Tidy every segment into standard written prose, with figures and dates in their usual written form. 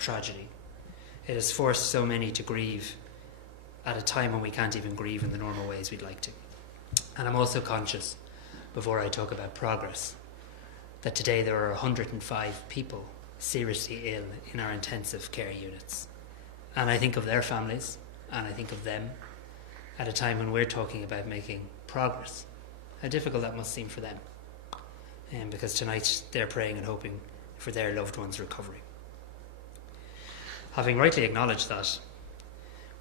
tragedy. It has forced so many to grieve at a time when we can't even grieve in the normal ways we'd like to. And I'm also conscious, before I talk about progress, that today there are 105 people seriously ill in our intensive care units. And I think of their families, and I think of them, at a time when we're talking about making progress. How difficult that must seem for them. Because tonight they're praying and hoping for their loved ones' recovery. Having rightly acknowledged that,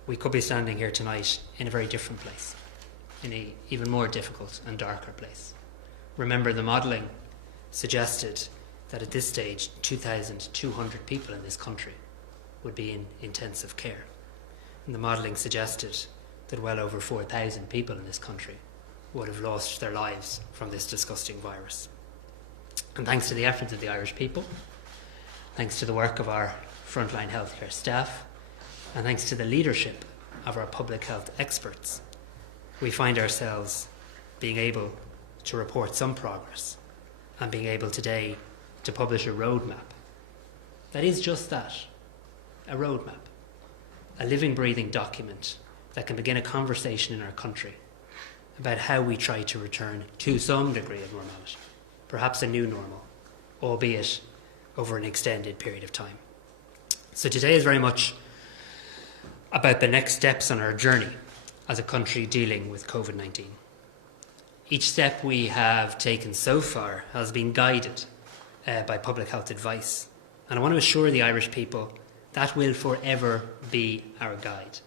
we could be standing here tonight in a very different place, in an even more difficult and darker place. Remember, the modelling suggested that at this stage 2,200 people in this country would be in intensive care. And the modelling suggested that well over 4,000 people in this country would have lost their lives from this disgusting virus. And thanks to the efforts of the Irish people, thanks to the work of our frontline healthcare staff, and thanks to the leadership of our public health experts, we find ourselves being able to report some progress and being able today to publish a roadmap that is just that, a roadmap, a living, breathing document that can begin a conversation in our country about how we try to return to some degree of normality, perhaps a new normal, albeit over an extended period of time. So today is very much about the next steps on our journey as a country dealing with COVID-19. Each step we have taken so far has been guided by public health advice. And I want to assure the Irish people that will forever be our guide.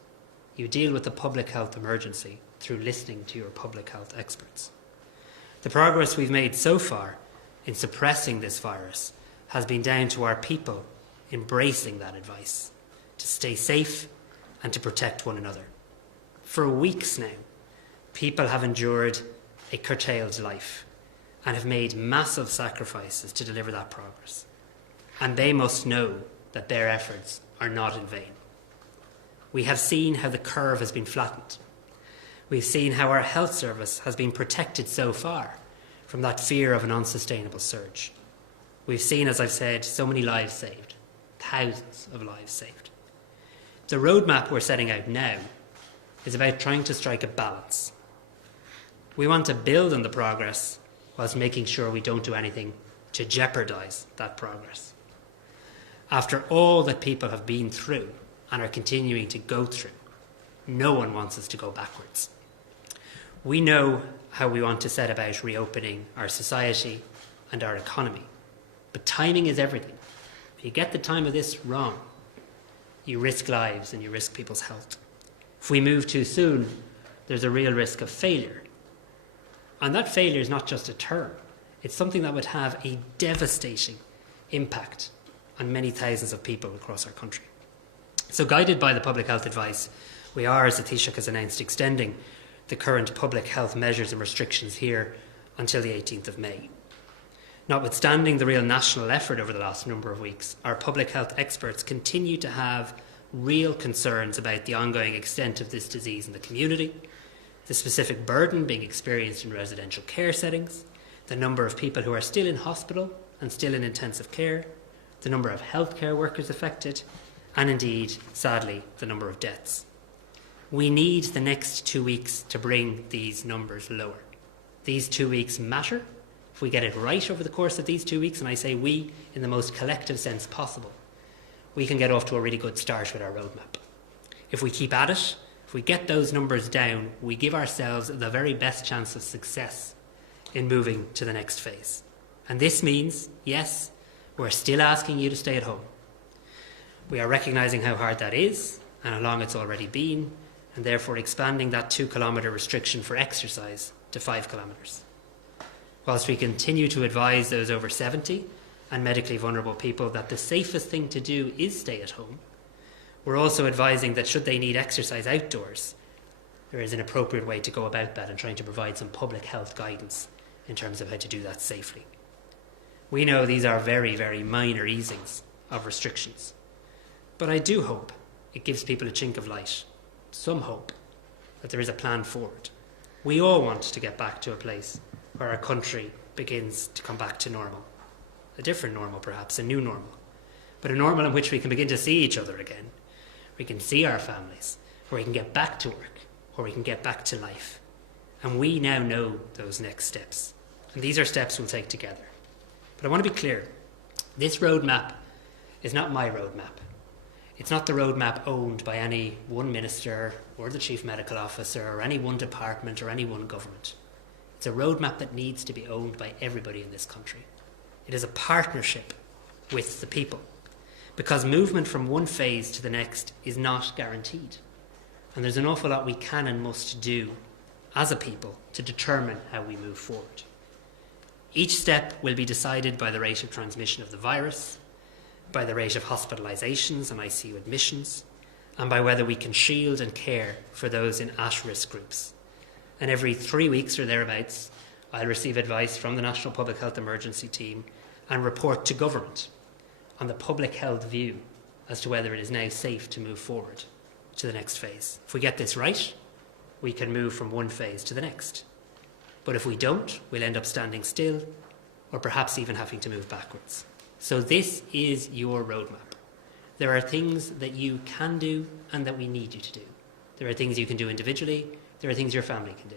You deal with the public health emergency through listening to your public health experts. The progress we've made so far in suppressing this virus has been down to our people embracing that advice, to stay safe and to protect one another. For weeks now, people have endured a curtailed life and have made massive sacrifices to deliver that progress. And they must know that their efforts are not in vain. We have seen how the curve has been flattened. We've seen how our health service has been protected so far from that fear of an unsustainable surge. We've seen, as I've said, so many lives saved, thousands of lives saved. The roadmap we're setting out now is about trying to strike a balance. We want to build on the progress whilst making sure we don't do anything to jeopardise that progress. After all that people have been through and are continuing to go through, no one wants us to go backwards. We know how we want to set about reopening our society and our economy, but timing is everything. If you get the time of this wrong, you risk lives and you risk people's health. If we move too soon, there's a real risk of failure. And that failure is not just a term. It's something that would have a devastating impact on many thousands of people across our country. So guided by the public health advice, we are, as the Taoiseach has announced, extending the current public health measures and restrictions here until the 18th of May. Notwithstanding the real national effort over the last number of weeks, our public health experts continue to have real concerns about the ongoing extent of this disease in the community, the specific burden being experienced in residential care settings, the number of people who are still in hospital and still in intensive care, the number of healthcare workers affected, and indeed, sadly, the number of deaths. We need the next 2 weeks to bring these numbers lower. These 2 weeks matter. If we get it right over the course of these 2 weeks, and I say we in the most collective sense possible, we can get off to a really good start with our roadmap. If we keep at it, if we get those numbers down, we give ourselves the very best chance of success in moving to the next phase. And this means, yes, we're still asking you to stay at home. We are recognising how hard that is and how long it's already been, and therefore expanding that 2 kilometre restriction for exercise to 5 kilometres. Whilst we continue to advise those over 70 and medically vulnerable people that the safest thing to do is stay at home, we're also advising that should they need exercise outdoors, there is an appropriate way to go about that and trying to provide some public health guidance in terms of how to do that safely. We know these are very, very minor easings of restrictions, but I do hope it gives people a chink of light, some hope that there is a plan forward. We all want to get back to a place where our country begins to come back to normal. A different normal, perhaps, a new normal. but a normal in which we can begin to see each other again. We can see our families, where we can get back to work, where we can get back to life. And we now know those next steps. And these are steps we'll take together. But I want to be clear. This roadmap is not my roadmap. It's not the roadmap owned by any one minister or the chief medical officer or any one department or any one government. It's a roadmap that needs to be owned by everybody in this country. It is a partnership with the people, because movement from one phase to the next is not guaranteed. And there's an awful lot we can and must do as a people to determine how we move forward. Each step will be decided by the rate of transmission of the virus, by the rate of hospitalisations and ICU admissions, and by whether we can shield and care for those in at-risk groups. And every 3 weeks or thereabouts, I'll receive advice from the National Public Health Emergency Team and report to government on the public health view as to whether it is now safe to move forward to the next phase. If we get this right, we can move from one phase to the next. But if we don't, we'll end up standing still or perhaps even having to move backwards. So this is your roadmap. There are things that you can do and that we need you to do. There are things you can do individually. There are things your family can do.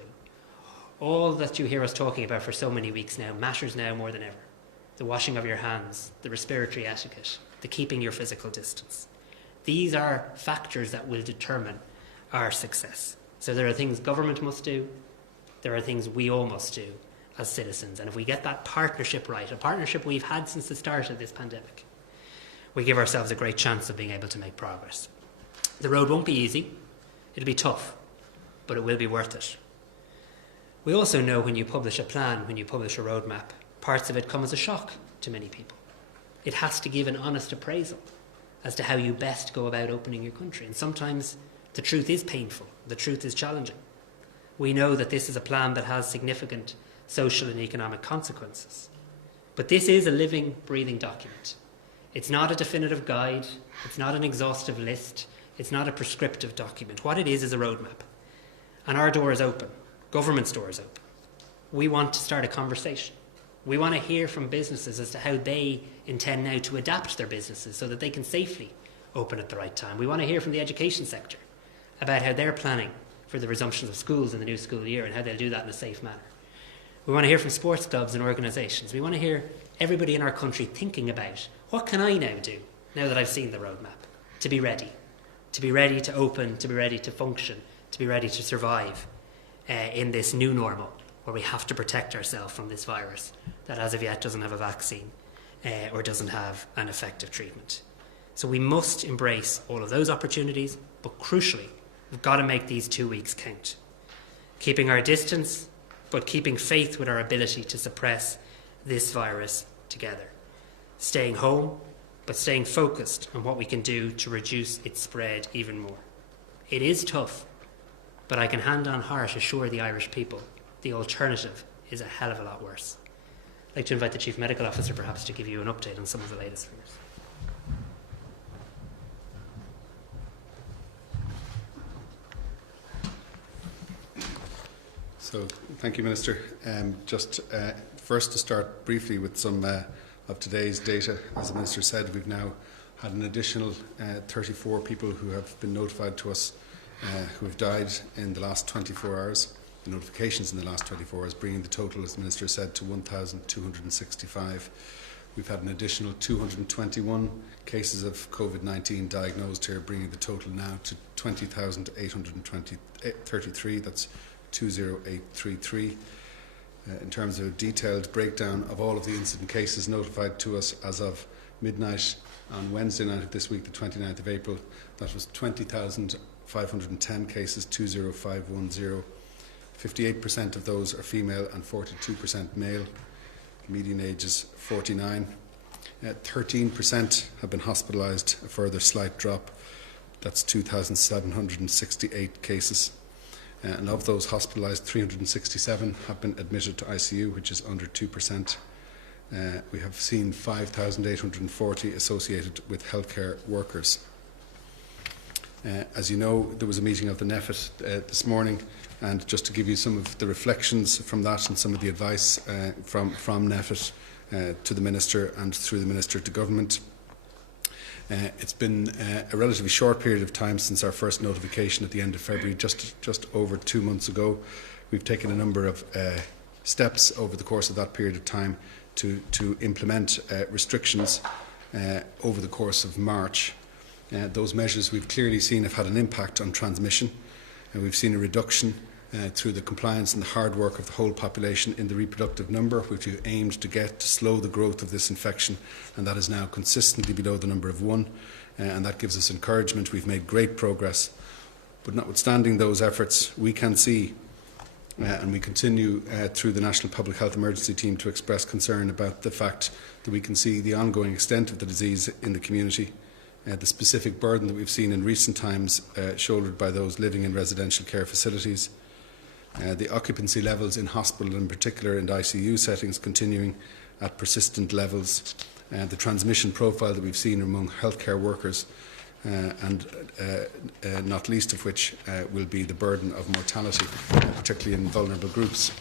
All that you hear us talking about for so many weeks now matters now more than ever. The washing of your hands, the respiratory etiquette, the keeping your physical distance. These are factors that will determine our success. So there are things government must do. There are things we all must do as citizens. And if we get that partnership right, a partnership we've had since the start of this pandemic, we give ourselves a great chance of being able to make progress. The road won't be easy. It'll be tough, but it will be worth it. We also know when you publish a plan, when you publish a roadmap, parts of it come as a shock to many people. It has to give an honest appraisal as to how you best go about opening your country. And sometimes the truth is painful. The truth is challenging. We know that this is a plan that has significant social and economic consequences. But this is a living, breathing document. It's not a definitive guide. It's not an exhaustive list. It's not a prescriptive document. What it is a roadmap. And our door is open. Government's door is open. We want to start a conversation. We want to hear from businesses as to how they intend now to adapt their businesses so that they can safely open at the right time. We want to hear from the education sector about how they're planning for the resumption of schools in the new school year and how they'll do that in a safe manner. We want to hear from sports clubs and organisations. We want to hear everybody in our country thinking about, what can I now do, now that I've seen the roadmap, to be ready to open, to be ready to function, to be ready to survive in this new normal where we have to protect ourselves from this virus that as of yet doesn't have a vaccine or doesn't have an effective treatment. So we must embrace all of those opportunities, but crucially, we've got to make these 2 weeks count. Keeping our distance, but keeping faith with our ability to suppress this virus together. Staying home, but staying focused on what we can do to reduce its spread even more. It is tough, but I can hand on heart assure the Irish people the alternative is a hell of a lot worse. I'd like to invite the Chief Medical Officer perhaps to give you an update on some of the latest figures. So, thank you, Minister. Just first to start briefly with some of today's data. As the Minister said, we've now had an additional 34 people who have been notified to us who have died in the last 24 hours. The notifications in the last 24 hours, bringing the total, as the Minister said, to 1,265. We've had an additional 221 cases of COVID-19 diagnosed here, bringing the total now to 20,833. That's 20833. In terms of a detailed breakdown of all of the incident cases notified to us as of midnight on Wednesday night of this week, the 29th of April, that was 20,510 cases, 20510. 58% of those are female and 42% male. Median age is 49. 13% have been hospitalised, a further slight drop. That's 2,768 cases. And of those hospitalised, 367 have been admitted to ICU, which is under 2%. We have seen 5,840 associated with healthcare workers. As you know, there was a meeting of the NEFIT this morning, and just to give you some of the reflections from that and some of the advice from NEFIT to the Minister and through the Minister to Government. It's been a relatively short period of time since our first notification at the end of February, just over 2 months ago. We've taken a number of steps over the course of that period of time to implement restrictions over the course of March. Those measures we've clearly seen have had an impact on transmission, and we've seen a reduction through the compliance and the hard work of the whole population in the reproductive number, which we aimed to get to slow the growth of this infection, and that is now consistently below the number of 1, and that gives us encouragement. We've made great progress, but notwithstanding those efforts, we can see and we continue through the National Public Health Emergency Team to express concern about the fact that we can see the ongoing extent of the disease in the community, the specific burden that we've seen in recent times shouldered by those living in residential care facilities, the occupancy levels in hospital, in particular in ICU settings, continuing at persistent levels, the transmission profile that we've seen among healthcare workers, and not least of which will be the burden of mortality, particularly in vulnerable groups.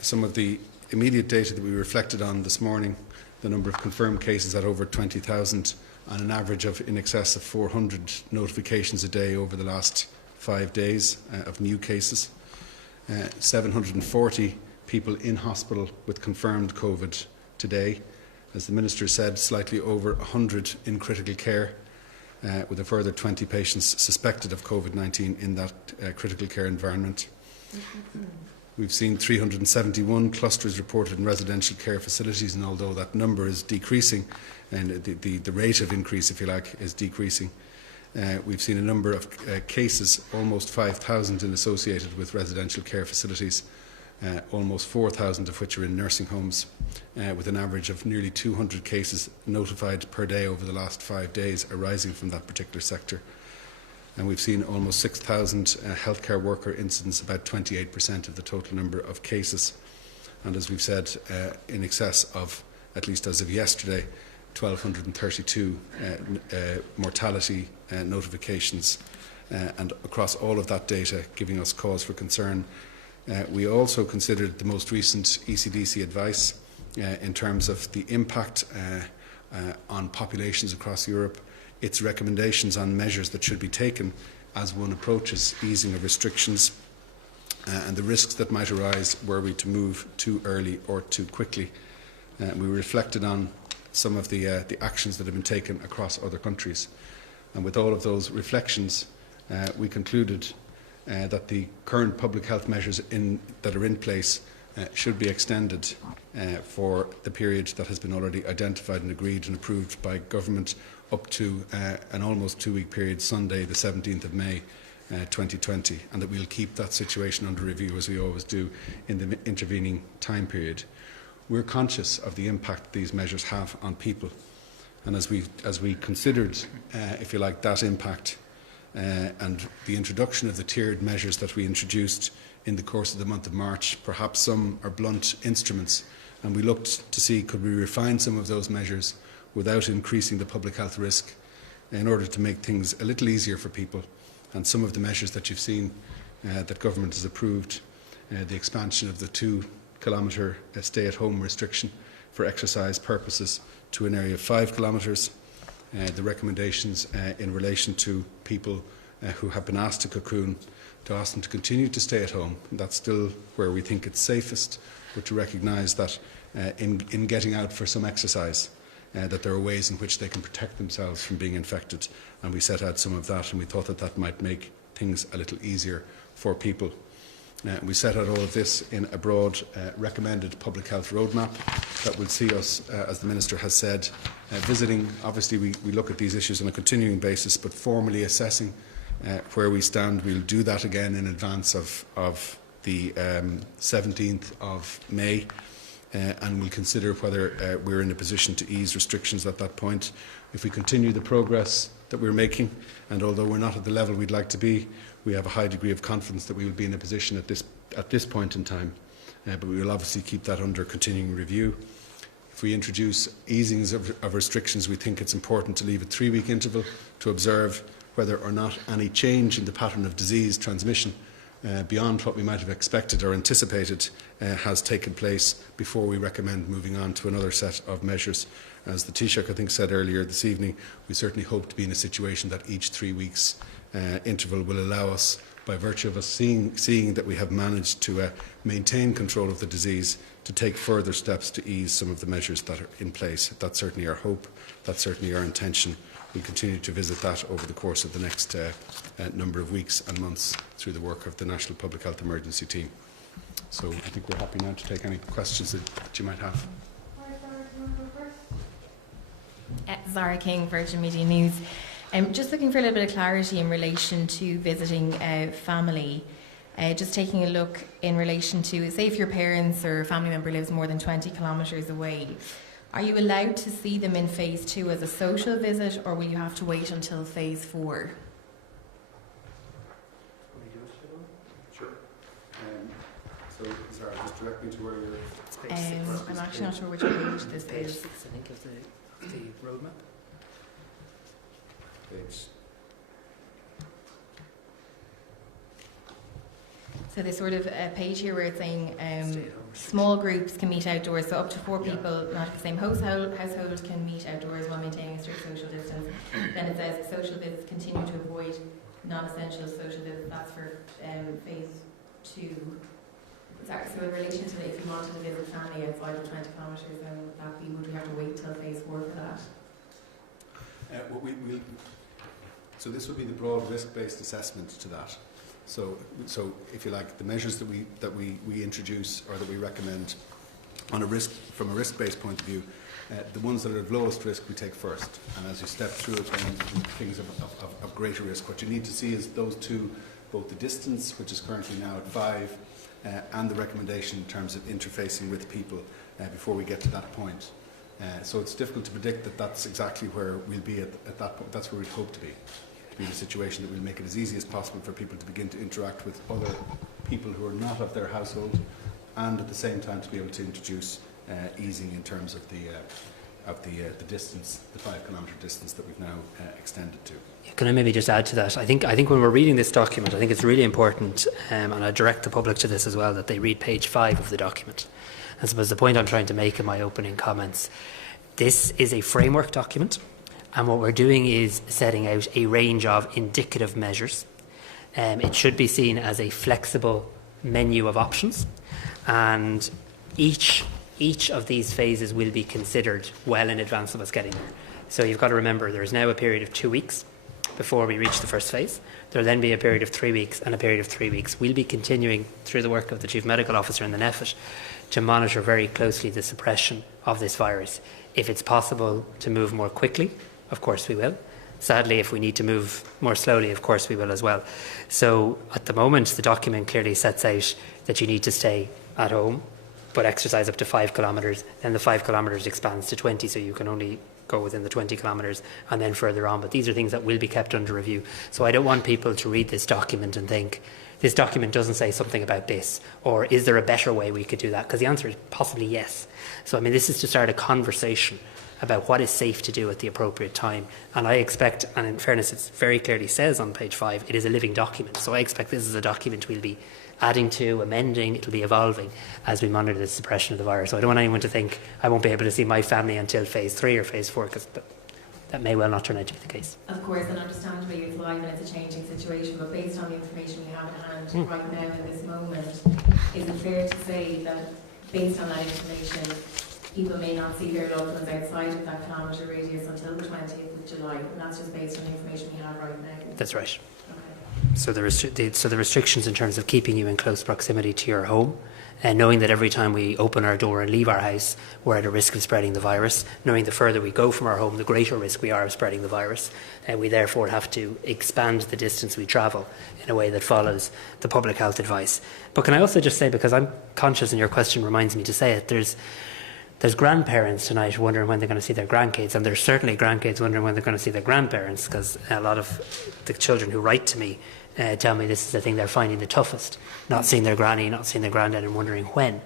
Some of the immediate data that we reflected on this morning, the number of confirmed cases at over 20,000 and an average of in excess of 400 notifications a day over the last 5 days of new cases. 740 people in hospital with confirmed COVID today. As the Minister said, slightly over 100 in critical care, with a further 20 patients suspected of COVID-19 in that critical care environment. We've seen 371 clusters reported in residential care facilities, and although that number is decreasing, and the rate of increase, if you like, is decreasing, we've seen a number of cases, almost 5,000 associated with residential care facilities, almost 4,000 of which are in nursing homes, with an average of nearly 200 cases notified per day over the last 5 days arising from that particular sector. And we've seen almost 6,000 healthcare worker incidents, about 28% of the total number of cases. And as we've said, in excess of, at least as of yesterday, 1,232 mortality notifications, and across all of that data giving us cause for concern. We also considered the most recent ECDC advice in terms of the impact on populations across Europe, its recommendations on measures that should be taken as one approaches easing of restrictions, and the risks that might arise were we to move too early or too quickly. We reflected on some of the actions that have been taken across other countries. And with all of those reflections, we concluded that the current public health measures that are in place should be extended for the period that has been already identified and agreed and approved by government up to an almost 2-week period, Sunday the 17th of May 2020, and that we'll keep that situation under review as we always do in the intervening time period. We're conscious of the impact these measures have on people, and as we considered, if you like, that impact and the introduction of the tiered measures that we introduced in the course of the month of March, perhaps some are blunt instruments, and we looked to see could we refine some of those measures without increasing the public health risk in order to make things a little easier for people. And some of the measures that you've seen that government has approved, the expansion of the 2-kilometre stay-at-home restriction for exercise purposes to an area of 5 kilometres, the recommendations in relation to people who have been asked to cocoon, to ask them to continue to stay at home. That's still where we think it's safest, but to recognise that in getting out for some exercise, that there are ways in which they can protect themselves from being infected. And we set out some of that, and we thought that that might make things a little easier for people. We set out all of this in a broad recommended public health roadmap that will see us, as the Minister has said, visiting. Obviously we look at these issues on a continuing basis, but formally assessing where we stand. We'll do that again in advance of the 17th of May, and we'll consider whether we're in a position to ease restrictions at that point. If we continue the progress that we're making, and although we're not at the level we'd like to be, we have a high degree of confidence that we will be in a position at this point in time, but we will obviously keep that under continuing review. If we introduce easings of restrictions, we think it's important to leave a 3-week interval to observe whether or not any change in the pattern of disease transmission beyond what we might have expected or anticipated has taken place before we recommend moving on to another set of measures. As the Taoiseach, I think, said earlier this evening, we certainly hope to be in a situation that each 3 weeks interval will allow us, by virtue of us seeing that we have managed to maintain control of the disease, to take further steps to ease some of the measures that are in place. That's certainly our hope. That's certainly our intention. We'll continue to visit that over the course of the next number of weeks and months through the work of the National Public Health Emergency Team. So I think we're happy now to take any questions that you might have. Zara King, Virgin Media News. Just looking for a little bit of clarity in relation to visiting family. Just taking a look in relation to, say if your parents or family member lives more than 20 kilometres away, are you allowed to see them in phase 2 as a social visit, or will you have to wait until phase 4? Sure. So, Zara, just direct me to where you're... I'm actually not sure which page this Page is. 6, I think, of the roadmap. Page. So there's sort of a page here where it's saying small groups can meet outdoors, so up to 4 people, not at the same household can meet outdoors while maintaining a strict social distance. Then it says social visits continue to avoid non-essential social visits. That's for phase 2. Sorry, so in relation to if you wanted to visit family outside of 20 kilometres, then would we have to wait till phase 4 for that? So this would be the broad risk-based assessment to that. So if you like, the measures that we introduce or that we recommend from a risk-based point of view, the ones that are of lowest risk we take first. And as you step through it, then things of greater risk. What you need to see is those two, both the distance, which is currently now at 5, and the recommendation in terms of interfacing with people before we get to that point. So it's difficult to predict that that's exactly where we'll be at that point. That's where we'd hope to be in a situation that will make it as easy as possible for people to begin to interact with other people who are not of their household, and at the same time to be able to introduce easing in terms of the distance, the 5 kilometre distance that we've now extended to. Can I maybe just add to that? I think when we're reading this document, I think it's really important, and I direct the public to this as well, that they read page 5 of the document. I suppose the point I'm trying to make in my opening comments, this is a framework document, and what we're doing is setting out a range of indicative measures. It should be seen as a flexible menu of options, and each of these phases will be considered well in advance of us getting there. So you've got to remember there is now a period of 2 weeks before we reach the first phase. There will then be a period of 3 weeks and a period of 3 weeks. We'll be continuing through the work of the Chief Medical Officer and the NPHET to monitor very closely the suppression of this virus. If it's possible to move more quickly, of course we will. Sadly, if we need to move more slowly, of course we will as well. So at the moment, the document clearly sets out that you need to stay at home, but exercise up to 5 kilometres. Then the 5 kilometres expands to 20, so you can only go within the 20 kilometres and then further on. But these are things that will be kept under review. So I don't want people to read this document and think, this document doesn't say something about this, or is there a better way we could do that? Because the answer is possibly yes. So I mean, this is to start a conversation about what is safe to do at the appropriate time. And I expect, and in fairness, it very clearly says on page 5, it is a living document. So I expect this is a document we'll be adding to, amending, it'll be evolving as we monitor the suppression of the virus. So I don't want anyone to think I won't be able to see my family until phase 3 or phase 4, because that may well not turn out to be the case. Of course, and understandably it's live and it's a changing situation, but based on the information we have in hand right now in this moment, is it fair to say that based on that information, people may not see their loved ones outside of that kilometre radius until the 20th of July, and that's just based on the information we have right now? That's right. Okay. So the restrictions in terms of keeping you in close proximity to your home, and knowing that every time we open our door and leave our house, we're at a risk of spreading the virus, knowing the further we go from our home, the greater risk we are of spreading the virus, and we therefore have to expand the distance we travel in a way that follows the public health advice. But can I also just say, because I'm conscious and your question reminds me to say it, there's grandparents tonight wondering when they're going to see their grandkids, and there's certainly grandkids wondering when they're going to see their grandparents, because a lot of the children who write to me tell me this is the thing they're finding the toughest, not seeing their granny, not seeing their granddad, and wondering when.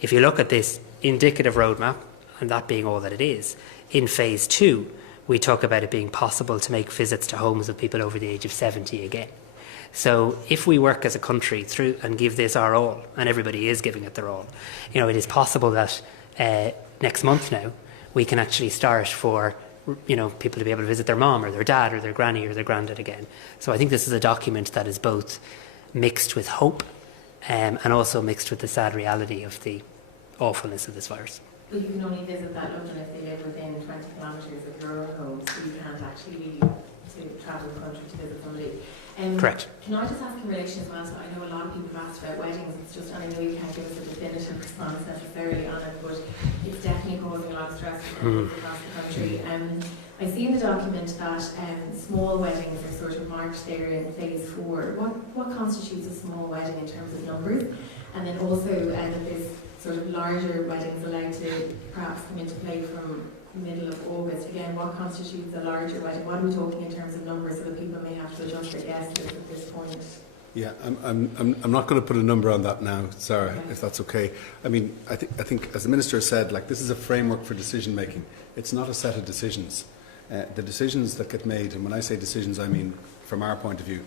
If you look at this indicative roadmap, and that being all that it is, in phase 2 we talk about it being possible to make visits to homes of people over the age of 70 again. So if we work as a country through and give this our all, and everybody is giving it their all, it is possible that next month now we can actually start for people to be able to visit their mom or their dad or their granny or their granddad again. So I think this is a document that is both mixed with hope and also mixed with the sad reality of the awfulness of this virus. But you can only visit that London if they live within 20 kilometres of your own home, so you can't actually leave to travel the country to visit somebody. Correct. Can I just ask in relation as well, so I know a lot of people have asked about weddings, it's just, and I know you can't give us a definitive response necessarily on it, but it's definitely causing a lot of stress for people across the country. I see in the document that small weddings are sort of marked there in phase 4. What constitutes a small wedding in terms of numbers? And then also that there's sort of larger weddings allowed to perhaps come into play from middle of August. Again, what constitutes a larger wedding? What are we talking in terms of numbers so that people may have to adjust their guest list at this point? Yeah, I'm not going to put a number on that now, Sarah, if that's okay. I mean, I think as the Minister said, like, this is a framework for decision making. It's not a set of decisions. The decisions that get made, and when I say decisions, I mean from our point of view,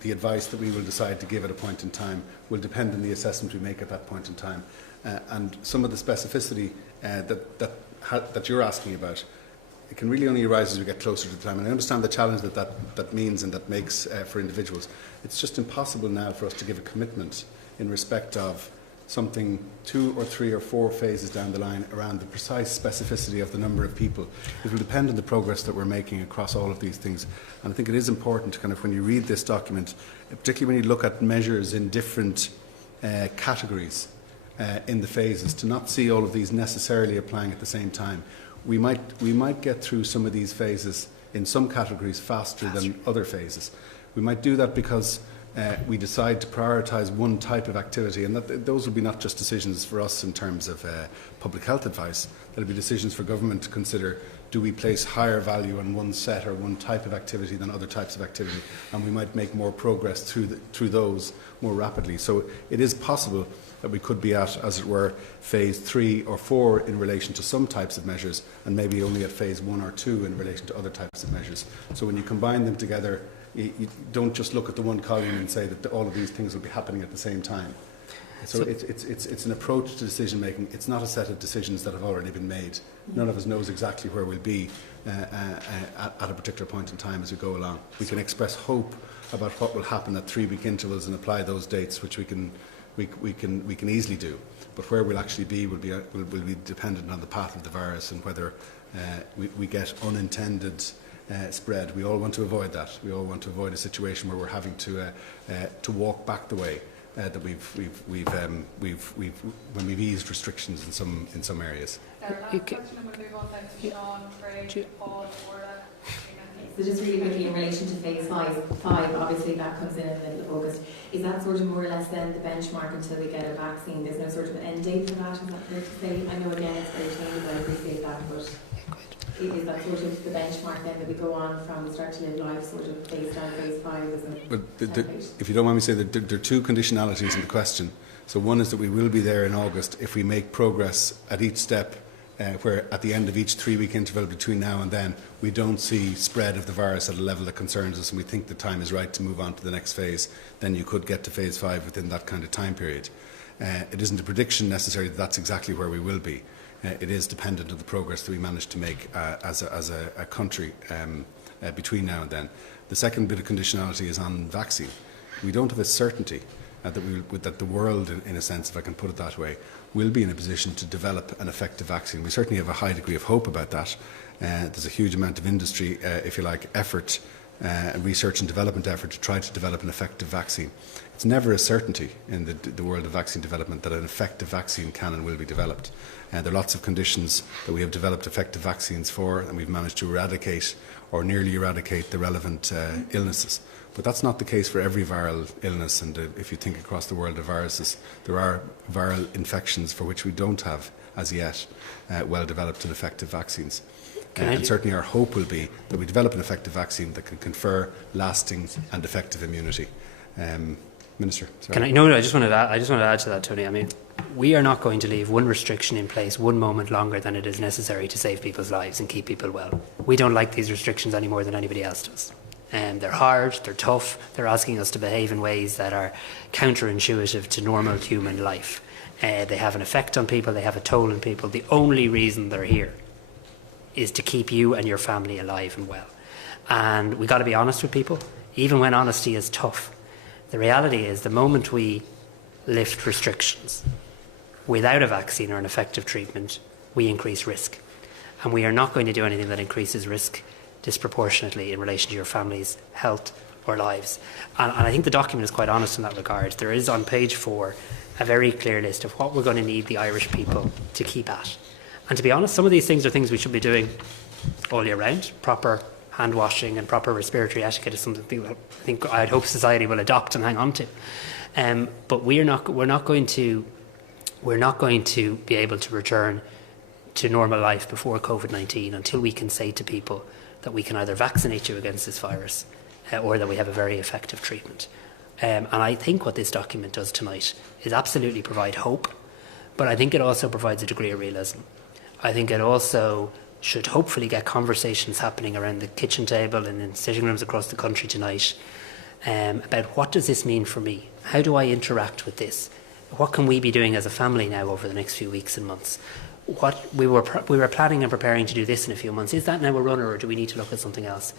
the advice that we will decide to give at a point in time will depend on the assessment we make at that point in time. And some of the specificity that you're asking about, it can really only arise as we get closer to the time. And I understand the challenge that means and that makes for individuals. It's just impossible now for us to give a commitment in respect of something 2 or 3 or 4 phases down the line around the precise specificity of the number of people. It will depend on the progress that we're making across all of these things. And I think it is important to kind of, when you read this document, particularly when you look at measures in different categories in the phases, to not see all of these necessarily applying at the same time. We might get through some of these phases in some categories faster than other phases. We might do that because we decide to prioritise one type of activity, and those will be not just decisions for us in terms of public health advice. There will be decisions for government to consider: do we place higher value on one set or one type of activity than other types of activity? And we might make more progress through those more rapidly. So it is possible that we could be at, as it were, phase 3 or 4 in relation to some types of measures, and maybe only at phase 1 or 2 in relation to other types of measures. So when you combine them together, you don't just look at the one column and say that all of these things will be happening at the same time. So it's an approach to decision making. It's not a set of decisions that have already been made. None of us knows exactly where we'll be at a particular point in time as we go along. We can express hope about what will happen at 3-week intervals and apply those dates, which we can easily do. But where we'll actually be will be dependent on the path of the virus and whether we get unintended spread. We all want to avoid that. We all want to avoid a situation where we're having to walk back the way that when we've eased restrictions in some areas. So just really quickly in relation to phase 5, obviously that comes in the middle of August. Is that sort of more or less then the benchmark until we get a vaccine? There's no sort of end date for that, is that fair to say? I know again it's very changing, I appreciate that, but is that sort of the benchmark then that we go on from we start to live life sort of based on phase 5? But if you don't mind me saying, there are 2 conditionalities in the question. So one is that we will be there in August if we make progress at each step, where at the end of each 3-week interval between now and then we don't see spread of the virus at a level that concerns us and we think the time is right to move on to the next phase, then you could get to phase 5 within that kind of time period. It isn't a prediction necessarily that that's exactly where we will be. It is dependent on the progress that we manage to make as a country between now and then. The second bit of conditionality is on vaccine. We don't have a certainty that the world, in a sense, if I can put it that way, will be in a position to develop an effective vaccine. We certainly have a high degree of hope about that. There's a huge amount of industry, if you like, effort, research and development effort to try to develop an effective vaccine. It's never a certainty in the world of vaccine development that an effective vaccine can and will be developed. There are lots of conditions that we have developed effective vaccines for, and we've managed to eradicate or nearly eradicate the relevant illnesses. But that's not the case for every viral illness, and if you think across the world of viruses, there are viral infections for which we don't have, as yet, well-developed and effective vaccines. And certainly our hope will be that we develop an effective vaccine that can confer lasting and effective immunity. Minister, sorry. I just wanted to add to that, Tony. I mean, we are not going to leave one restriction in place one moment longer than it is necessary to save people's lives and keep people well. We don't like these restrictions any more than anybody else does. They're hard, they're tough, they're asking us to behave in ways that are counterintuitive to normal human life. They have an effect on people, they have a toll on people. The only reason they're here is to keep you and your family alive and well. And we've got to be honest with people, even when honesty is tough. The reality is the moment we lift restrictions without a vaccine or an effective treatment, we increase risk. And we are not going to do anything that increases risk disproportionately in relation to your family's health or lives. And I think the document is quite honest in that regard. There is on page 4 a very clear list of what we're going to need the Irish people to keep at. And to be honest, some of these things are things we should be doing all year round. Proper hand washing and proper respiratory etiquette is something that I think I'd hope society will adopt and hang on to. But we're not going to be able to return to normal life before COVID-19 until we can say to people that we can either vaccinate you against this virus or that we have a very effective treatment. And I think what this document does tonight is absolutely provide hope, but I think it also provides a degree of realism. I think it also should hopefully get conversations happening around the kitchen table and in sitting rooms across the country tonight about what does this mean for me? How do I interact with this? What can we be doing as a family now over the next few weeks and months? What we were planning and preparing to do this in a few months. Is that now a runner, or do we need to look at something else?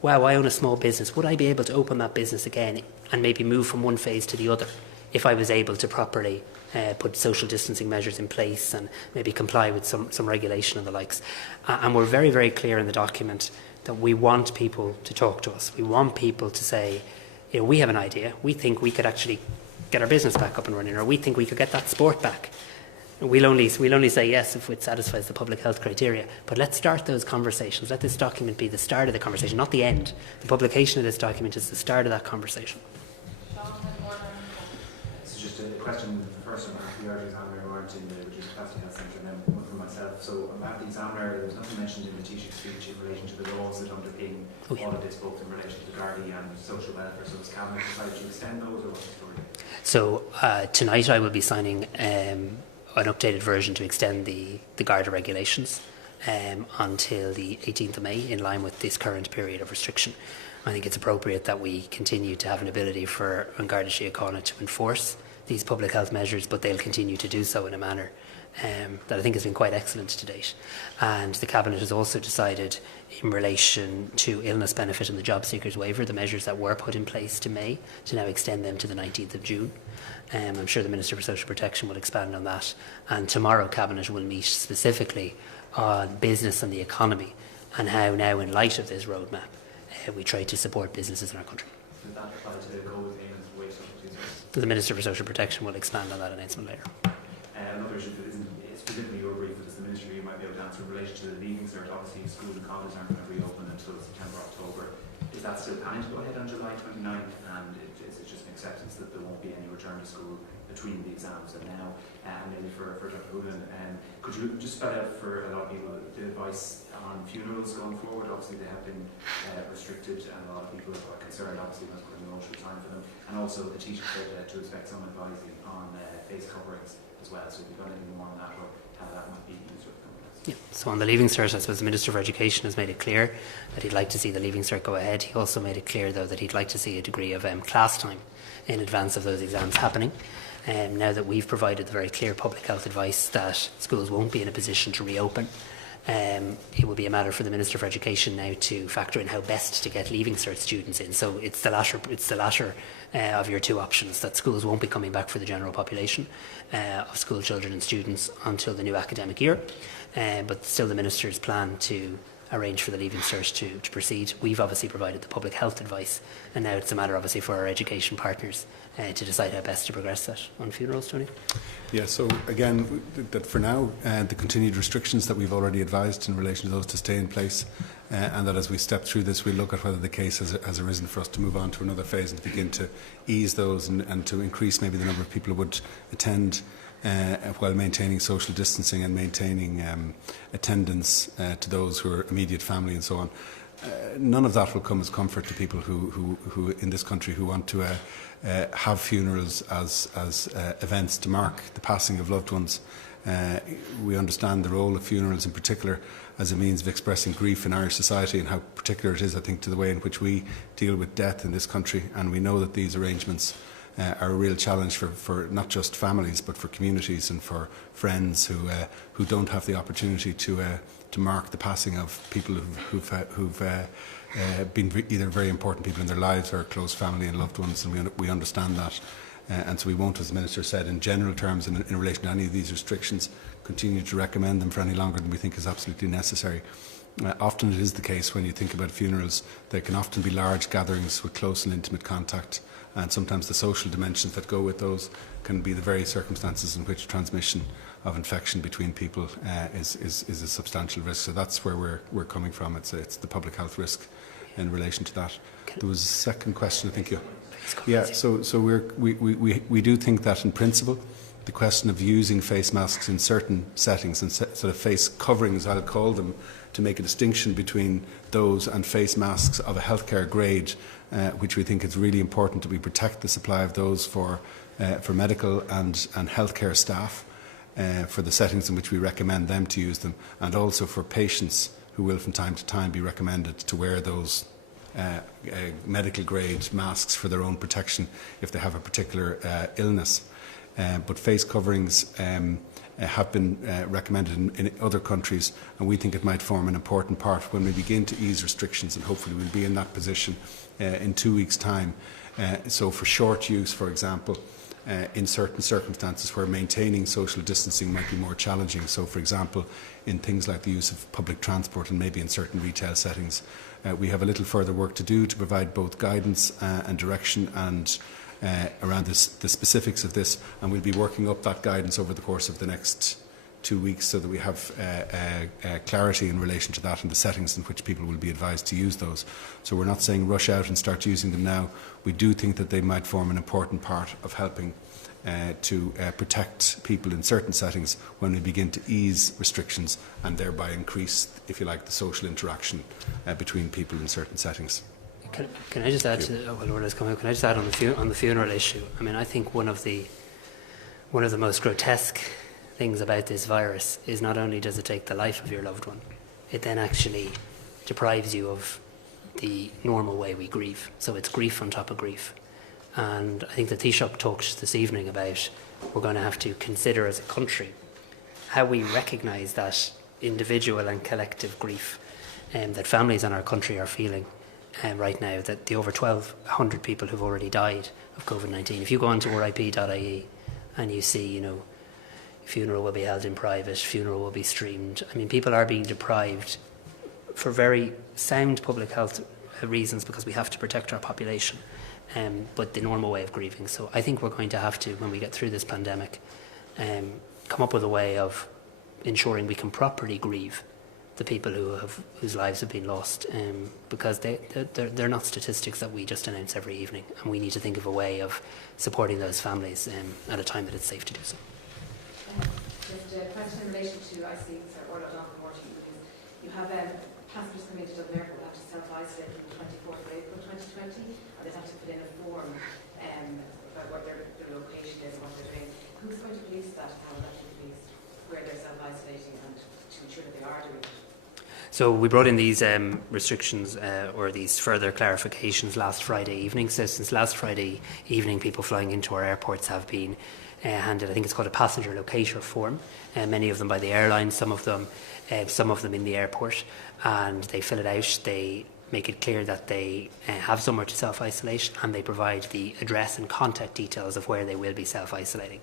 Wow, I own a small business. Would I be able to open that business again and maybe move from one phase to the other if I was able to properly put social distancing measures in place and maybe comply with some regulation and the likes? And we're very, very clear in the document that we want people to talk to us. We want people to say, you know, we have an idea. We think we could actually get our business back up and running, or we think we could get that sport back. We'll only say yes if it satisfies the public health criteria. But let's start those conversations. Let this document be the start of the conversation, not the end. The publication of this document is the start of that conversation. It's just a question. The first one, the art examiner weren't in the Reduced Capacity Health Centre, and then one for myself. So about the examiner, there was nothing mentioned in the teaching speech in relation to the laws that underpin all of this, both in relation to the Gardaí and social welfare. So has Cabinet decided to extend those, or what's the story? So tonight I will be signing an updated version to extend the Garda regulations until the 18th of May, in line with this current period of restriction. I think it's appropriate that we continue to have an ability for An Garda Síochána to enforce these public health measures, but they'll continue to do so in a manner that I think has been quite excellent to date. And the Cabinet has also decided, in relation to illness benefit and the job seekers waiver, the measures that were put in place to May, to now extend them to the 19th of June. I'm sure the Minister for Social Protection will expand on that. And tomorrow Cabinet will meet specifically on business and the economy, and how now, in light of this roadmap, we try to support businesses in our country. Does that apply to the COVID payments wage subsidies? The Minister for Social Protection will expand on that announcement later. Another issue that isn't specifically your brief, but as the Minister you might be able to answer in relation to the Leaving Cert. Obviously, schools and colleges aren't going to reopen until September, October. Is that still planning to go ahead on July 29th? And is it just an acceptance that there won't be any return to school between the exams and now? And maybe for Dr. Hoolan, could you just spell out for a lot of people the advice on funerals going forward? Obviously, they have been restricted, and a lot of people are concerned. Obviously, that's quite an emotional time for them. And also, the teachers said to expect some advising on face coverings as well. So, if you've got anything more on that, or how that might be used with companies. Yeah. So on the Leaving Cert, I suppose the Minister for Education has made it clear that he'd like to see the Leaving Cert go ahead. He also made it clear, though, that he'd like to see a degree of class time in advance of those exams happening. Now that we've provided the very clear public health advice that schools won't be in a position to reopen, it will be a matter for the Minister for Education now to factor in how best to get Leaving Cert students in. So it's the latter of your two options, that schools won't be coming back for the general population of school children and students until the new academic year. But still the Minister's plan to arrange for the Leaving Cert to proceed. We've obviously provided the public health advice, and now it's a matter obviously for our education partners to decide how best to progress that. On funerals, Tony? Yeah, so again, that for now, the continued restrictions that we've already advised in relation to those to stay in place, and that as we step through this, we'll look at whether the case has arisen for us to move on to another phase and to begin to ease those and to increase maybe the number of people who would attend while maintaining social distancing and maintaining attendance to those who are immediate family and so on. None of that will come as comfort to people who in this country who want to have funerals as events to mark the passing of loved ones. We understand the role of funerals in particular as a means of expressing grief in Irish society, and how particular it is, I think, to the way in which we deal with death in this country. And we know that these arrangements are a real challenge for not just families but for communities and for friends who don't have the opportunity to mark the passing of people who've been either very important people in their lives or close family and loved ones, and we understand that. And so we won't, as the Minister said, in general terms in relation to any of these restrictions, continue to recommend them for any longer than we think is absolutely necessary. Often it is the case when you think about funerals, there can often be large gatherings with close and intimate contact, and sometimes the social dimensions that go with those can be the very circumstances in which transmission of infection between people is a substantial risk. So that's where we're coming from. It's the public health risk in relation to that. There was a second question, I think. Yeah. So we do think that in principle, the question of using face masks in certain settings and sort of face coverings, I'll call them, to make a distinction between those and face masks of a healthcare grade, which we think it's really important that we protect the supply of those for medical and healthcare staff, for the settings in which we recommend them to use them, and also for patients who will from time to time be recommended to wear those medical grade masks for their own protection if they have a particular illness. But face coverings have been recommended in other countries, and we think it might form an important part when we begin to ease restrictions, and hopefully we'll be in that position in 2 weeks' time. So for short use, for example, in certain circumstances where maintaining social distancing might be more challenging. So, for example, in things like the use of public transport and maybe in certain retail settings, we have a little further work to do to provide both guidance and direction and around the specifics of this, and we'll be working up that guidance over the course of the next 2 weeks so that we have clarity in relation to that and the settings in which people will be advised to use those. So we're not saying rush out and start using them now. We do think that they might form an important part of helping to protect people in certain settings when we begin to ease restrictions and thereby increase, if you like, the social interaction between people in certain settings. Can I just add to while Lorna's coming? Can I just add on the funeral issue? I mean, I think one of the most grotesque things about this virus is not only does it take the life of your loved one, it then actually deprives you of the normal way we grieve. So it's grief on top of grief. And I think the Taoiseach talked this evening about we're going to have to consider as a country how we recognise that individual and collective grief that families in our country are feeling right now, that the over 1,200 people who've already died of COVID-19. If you go onto rip.ie and you see, funeral will be held in private, funeral will be streamed. I mean, people are being deprived for very sound public health reasons because we have to protect our population, but the normal way of grieving. So I think we're going to have to, when we get through this pandemic, come up with a way of ensuring we can properly grieve the people whose lives have been lost, because they're not statistics that we just announce every evening, and we need to think of a way of supporting those families at a time that it's safe to do so. Just a question in relation to, I see, Sir Orla Don from RTE, you have passengers coming to Dublin Airport have to self-isolate from the 24th of April 2020, and they have to fill in a form about what their location is and what they're doing. Who's going to police that, and how will that be policed, where they're self-isolating, and to ensure that they are doing it? So we brought in these restrictions or these further clarifications last Friday evening. So since last Friday evening, people flying into our airports have been handed, I think it's called a passenger locator form, many of them by the airline, some of them in the airport, and they fill it out. They make it clear that they have somewhere to self-isolate, and they provide the address and contact details of where they will be self-isolating.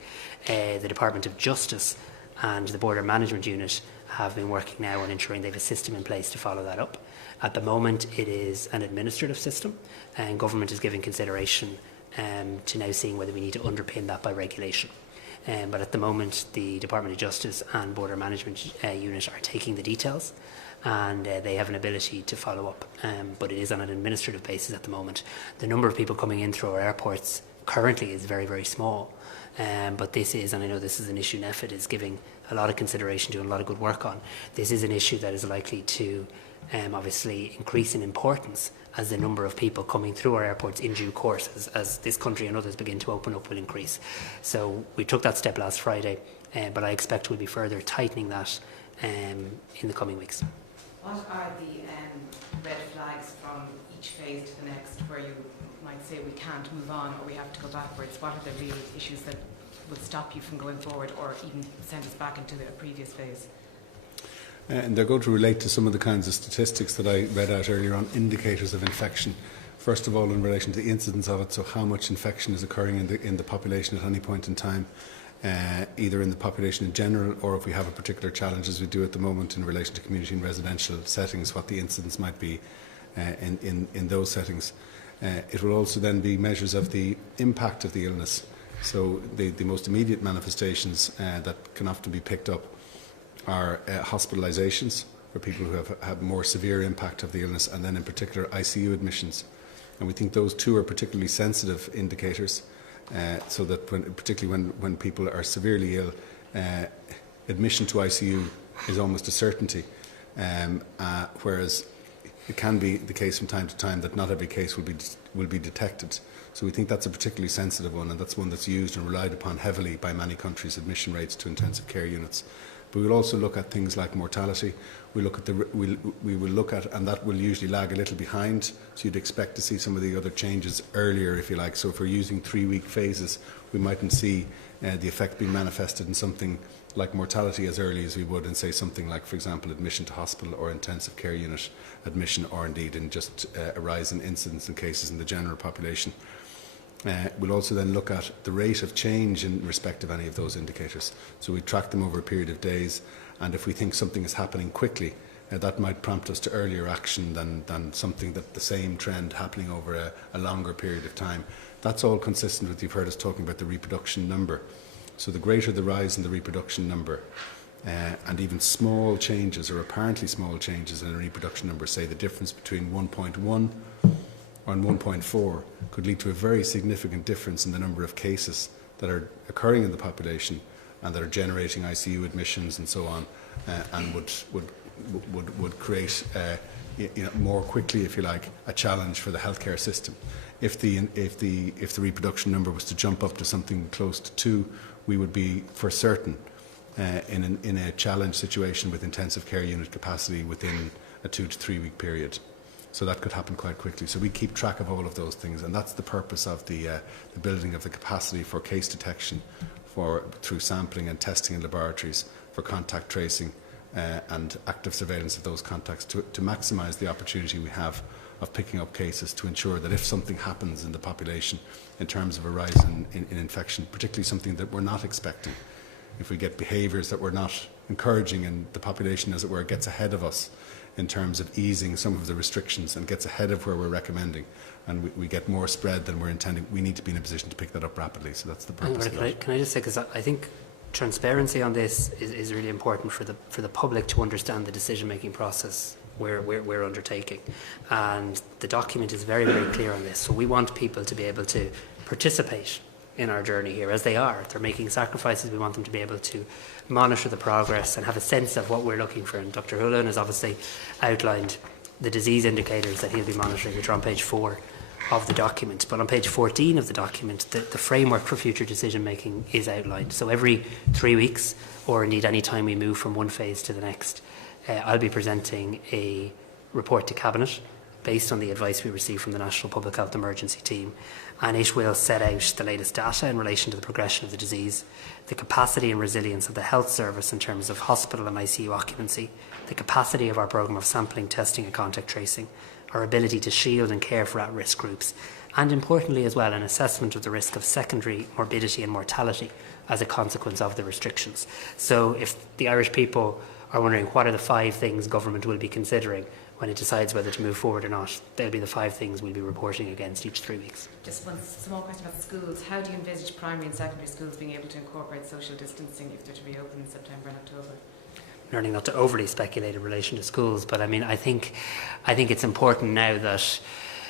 The Department of Justice and the Border Management Unit have been working now on ensuring they have a system in place to follow that up. At the moment, it is an administrative system, and government is giving consideration to now seeing whether we need to underpin that by regulation. But at the moment, the Department of Justice and Border Management Unit are taking the details, and they have an ability to follow up. But it is on an administrative basis at the moment. The number of people coming in through our airports currently is very, very small. But this is, and I know this is an issue NPHET is giving a lot of consideration to and a lot of good work on. This is an issue that is likely to obviously increase in importance as the number of people coming through our airports in due course, as this country and others begin to open up, will increase. So we took that step last Friday, but I expect we'll be further tightening that in the coming weeks. What are the red flags from each phase to the next, where you might say we can't move on or we have to go backwards? What are the real issues that would stop you from going forward or even send us back into the previous phase? And they're going to relate to some of the kinds of statistics that I read out earlier on, indicators of infection. First of all, in relation to the incidence of it, so how much infection is occurring in the population at any point in time, either in the population in general or if we have a particular challenge, as we do at the moment in relation to community and residential settings, what the incidence might be in those settings. It will also then be measures of the impact of the illness. So the most immediate manifestations that can often be picked up are hospitalisations for people who have more severe impact of the illness, and then in particular ICU admissions. And we think those two are particularly sensitive indicators, so that particularly when people are severely ill, admission to ICU is almost a certainty, whereas it can be the case from time to time that not every case will be detected. So we think that's a particularly sensitive one, and that's one that's used and relied upon heavily by many countries, admission rates to intensive care units. But we'll also look at things like mortality. We will look at, and that will usually lag a little behind. So you'd expect to see some of the other changes earlier, if you like. So if we're using 3-week phases, we mightn't see the effect being manifested in something like mortality as early as we would in, say, something like, for example, admission to hospital or intensive care unit admission, or indeed in just a rise in incidence and cases in the general population. We'll also then look at the rate of change in respect of any of those indicators. So we track them over a period of days, and if we think something is happening quickly, that might prompt us to earlier action than something that the same trend happening over a longer period of time. That's all consistent with, you've heard us talking about the reproduction number. So the greater the rise in the reproduction number, and even small changes or apparently small changes in a reproduction number, say the difference between 1.1 and 1.4 could lead to a very significant difference in the number of cases that are occurring in the population and that are generating ICU admissions and so on, and would create more quickly, if you like, a challenge for the healthcare system. If the reproduction number was to jump up to something close to 2, we would be for certain in a challenge situation with intensive care unit capacity within a 2 to 3 week period. So that could happen quite quickly. So we keep track of all of those things, and that's the purpose of the building of the capacity for case detection, through sampling and testing in laboratories, for contact tracing and active surveillance of those contacts, to maximise the opportunity we have of picking up cases, to ensure that if something happens in the population in terms of a rise in infection, particularly something that we're not expecting, if we get behaviours that we're not encouraging and the population, as it were, gets ahead of us in terms of easing some of the restrictions and gets ahead of where we're recommending, and we get more spread than we're intending, we need to be in a position to pick that up rapidly. So that's the purpose. Can I just say, because I think transparency on this is really important for the public to understand the decision-making process we're undertaking, and the document is very, very clear on this. So we want people to be able to participate in our journey here, as they are. If they're making sacrifices, we want them to be able to monitor the progress and have a sense of what we're looking for. And Dr. Houlihan has obviously outlined the disease indicators that he'll be monitoring, which are on page 4 of the document. But on page 14 of the document, the framework for future decision making is outlined. So every 3 weeks, or indeed any time we move from one phase to the next, I'll be presenting a report to Cabinet based on the advice we received from the National Public Health Emergency Team, and it will set out the latest data in relation to the progression of the disease, the capacity and resilience of the health service in terms of hospital and ICU occupancy, the capacity of our programme of sampling, testing and contact tracing, our ability to shield and care for at-risk groups, and importantly as well, an assessment of the risk of secondary morbidity and mortality as a consequence of the restrictions. So if the Irish people are wondering what are the 5 things government will be considering when it decides whether to move forward or not, they'll be the 5 things we'll be reporting against each 3 weeks. Just one small question about schools. How do you envisage primary and secondary schools being able to incorporate social distancing if they're to reopen in September and October? Learning not to overly speculate in relation to schools, but I mean, I think it's important now that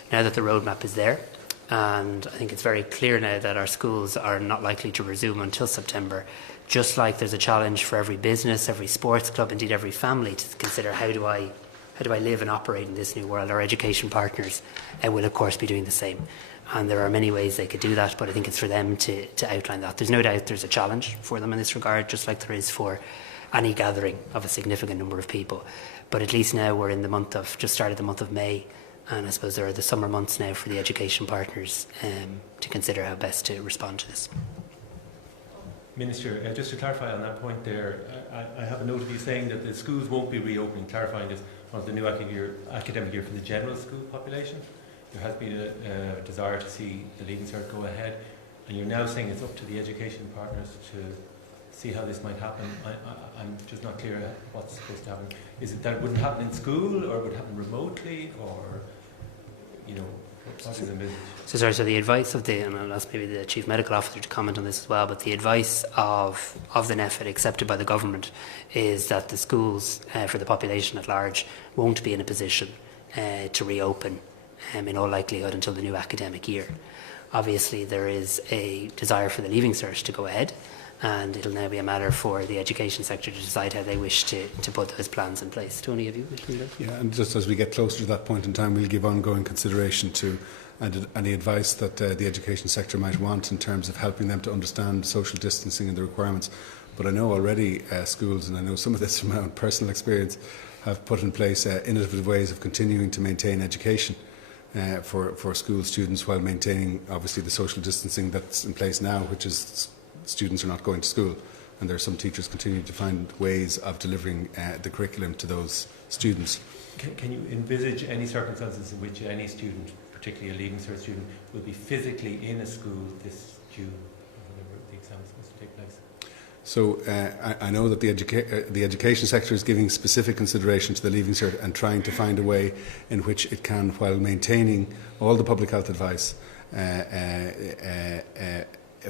the roadmap is there, and I think it's very clear now that our schools are not likely to resume until September. Just like there's a challenge for every business, every sports club, indeed every family, to consider how do I live and operate in this new world. Our education partners will of course be doing the same, and there are many ways they could do that, but I think it's for them to outline that. There's no doubt there's a challenge for them in this regard, just like there is for any gathering of a significant number of people, but at least now we're in the month of, just started the month of May, And I suppose there are the summer months now for the education partners to consider how best to respond to this. Minister, just to clarify on that point there, I have a note of you saying that the schools won't be reopening, clarifying this on the new academic year for the general school population. There has been a desire to see the Leaving Cert go ahead, and you're now saying it's up to the education partners to see how this might happen. I'm just not clear what's supposed to happen. Is it that it wouldn't happen in school, or it would happen remotely, or, you know, what is envisaged? So the advice of and I'll ask maybe the Chief Medical Officer to comment on this as well, but the advice of the NPHET accepted by the government is that the schools for the population at large won't be in a position to reopen in all likelihood until the new academic year. Obviously there is a desire for the Leaving Cert to go ahead, and it'll now be a matter for the education sector to decide how they wish to put those plans in place. Tony, have you mentioned that? Yeah, and just as we get closer to that point in time, we'll give ongoing consideration to any advice that the education sector might want in terms of helping them to understand social distancing and the requirements. But I know already schools, and I know some of this from my own personal experience, have put in place innovative ways of continuing to maintain education for school students while maintaining obviously the social distancing that's in place now, which is students are not going to school, and there are some teachers continuing to find ways of delivering the curriculum to those students. Can you envisage any circumstances in which any student, particularly a Leaving Cert student, will be physically in a school this June, or whenever the exam is supposed to take place? So I know that the education sector is giving specific consideration to the Leaving Cert and trying to find a way in which it can, while maintaining all the public health advice,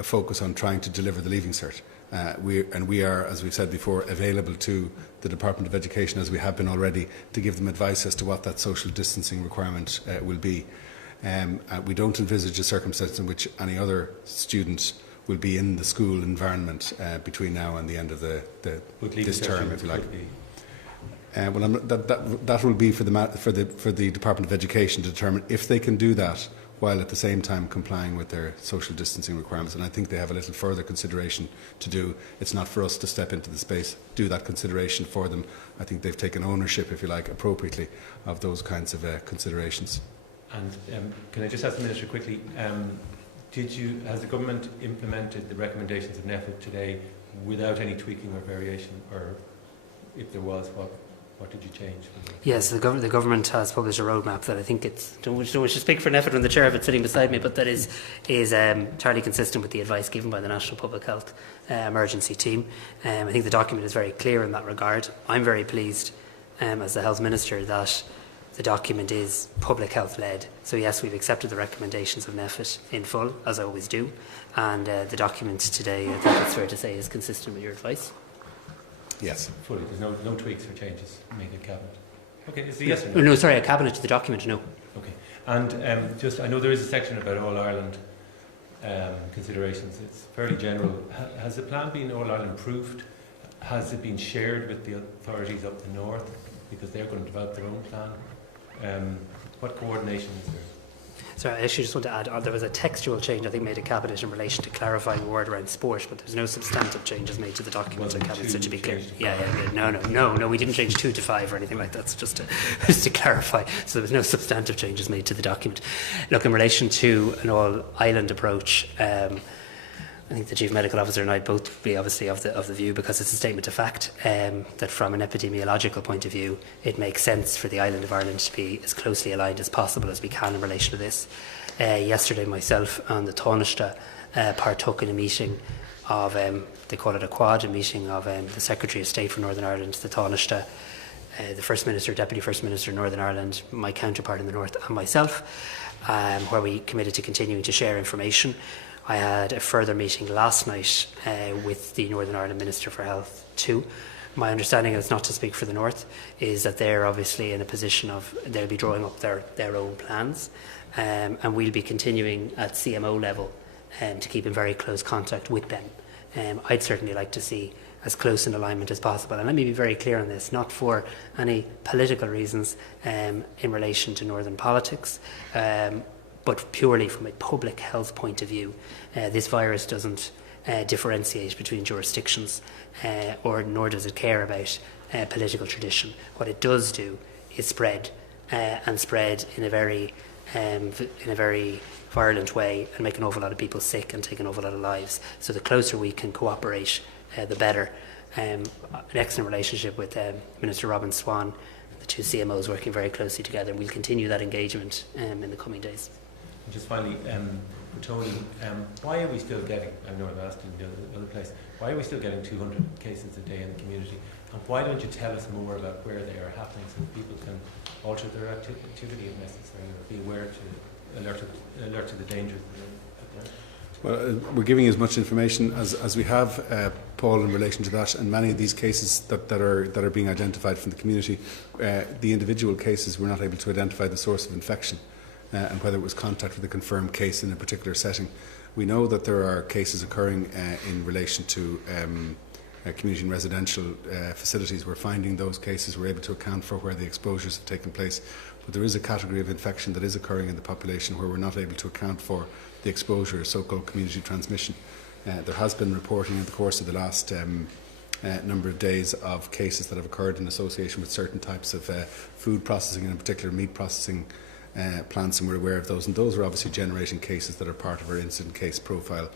focus on trying to deliver the Leaving Cert. We are, as we've said before, available to the Department of Education, as we have been already, to give them advice as to what that social distancing requirement will be. We don't envisage a circumstance in which any other student will be in the school environment between now and the end of this term, if you like. Well, that will be for the Department of Education to determine if they can do that while at the same time complying with their social distancing requirements. And I think they have a little further consideration to do. It's not for us to step into the space, do that consideration for them. I think they've taken ownership, if you like, appropriately of those kinds of considerations. And can I just ask the Minister quickly, has the government implemented the recommendations of NPHET today without any tweaking or variation, or if there was, what did you change? Yes, the government has published a roadmap that I think don't wish to speak for NPHET when the chair of it's sitting beside me, but that is entirely consistent with the advice given by the National Public Health Emergency Team. I think the document is very clear in that regard. I'm very pleased as the Health Minister that the document is public health led. So yes, we've accepted the recommendations of NPHET in full, as I always do, and the document today, I think it's fair to say, is consistent with your advice. Yes. Fully. There's no tweaks or changes made in Cabinet. Okay, is the yes or no? No, sorry, a Cabinet to the document, no. Okay. And just, I know there is a section about All Ireland considerations. It's fairly general. Has the plan been All Ireland approved? Has it been shared with the authorities up the north? Because they're going to develop their own plan. What coordination is there? Sorry, I actually just want to add, there was a textual change I think made in Cabinet in relation to clarifying a word around sport, but there's no substantive changes made to the document in Cabinet, so to be clear. No, we didn't change 2 to 5 or anything like that, so just to clarify. So there was no substantive changes made to the document. Look, in relation to an all-island approach, I think the Chief Medical Officer and I both be obviously of the view, because it's a statement of fact, that from an epidemiological point of view, it makes sense for the island of Ireland to be as closely aligned as possible as we can in relation to this. Yesterday, myself and the Taoiseach partook in a meeting of, they call it a quad, a meeting of the Secretary of State for Northern Ireland, the Taoiseach, the First Minister, Deputy First Minister of Northern Ireland, my counterpart in the North, and myself, where we committed to continuing to share information. I had a further meeting last night with the Northern Ireland Minister for Health too. My understanding, and it's not to speak for the North, is that they're obviously in a position of, they'll be drawing up their own plans, and we'll be continuing at CMO level to keep in very close contact with them. I'd certainly like to see as close an alignment as possible. And let me be very clear on this, not for any political reasons in relation to Northern politics, but purely from a public health point of view. This virus doesn't differentiate between jurisdictions, nor does it care about political tradition. What it does do is spread and spread in a very virulent way and make an awful lot of people sick and take an awful lot of lives. So the closer we can cooperate, the better. An excellent relationship with Minister Robin Swan, the two CMOs working very closely together, and we'll continue that engagement in the coming days. And just finally, for Tony, why are we still getting, I know I've asked in the other place, why are we still getting 200 cases a day in the community? And why don't you tell us more about where they are happening so people can alter their activity if necessary, or be aware to alert to the dangers? Well, we're giving you as much information as we have, Paul, in relation to that. And many of these cases that are being identified from the community, the individual cases, we're not able to identify the source of infection and whether it was contact with a confirmed case in a particular setting. We know that there are cases occurring in relation to community and residential facilities. We're finding those cases. We're able to account for where the exposures have taken place. But there is a category of infection that is occurring in the population where we're not able to account for the exposure, so-called community transmission. There has been reporting in the course of the last number of days of cases that have occurred in association with certain types of food processing, and in particular meat processing plants, and we're aware of those. And those are obviously generating cases that are part of our incident case profile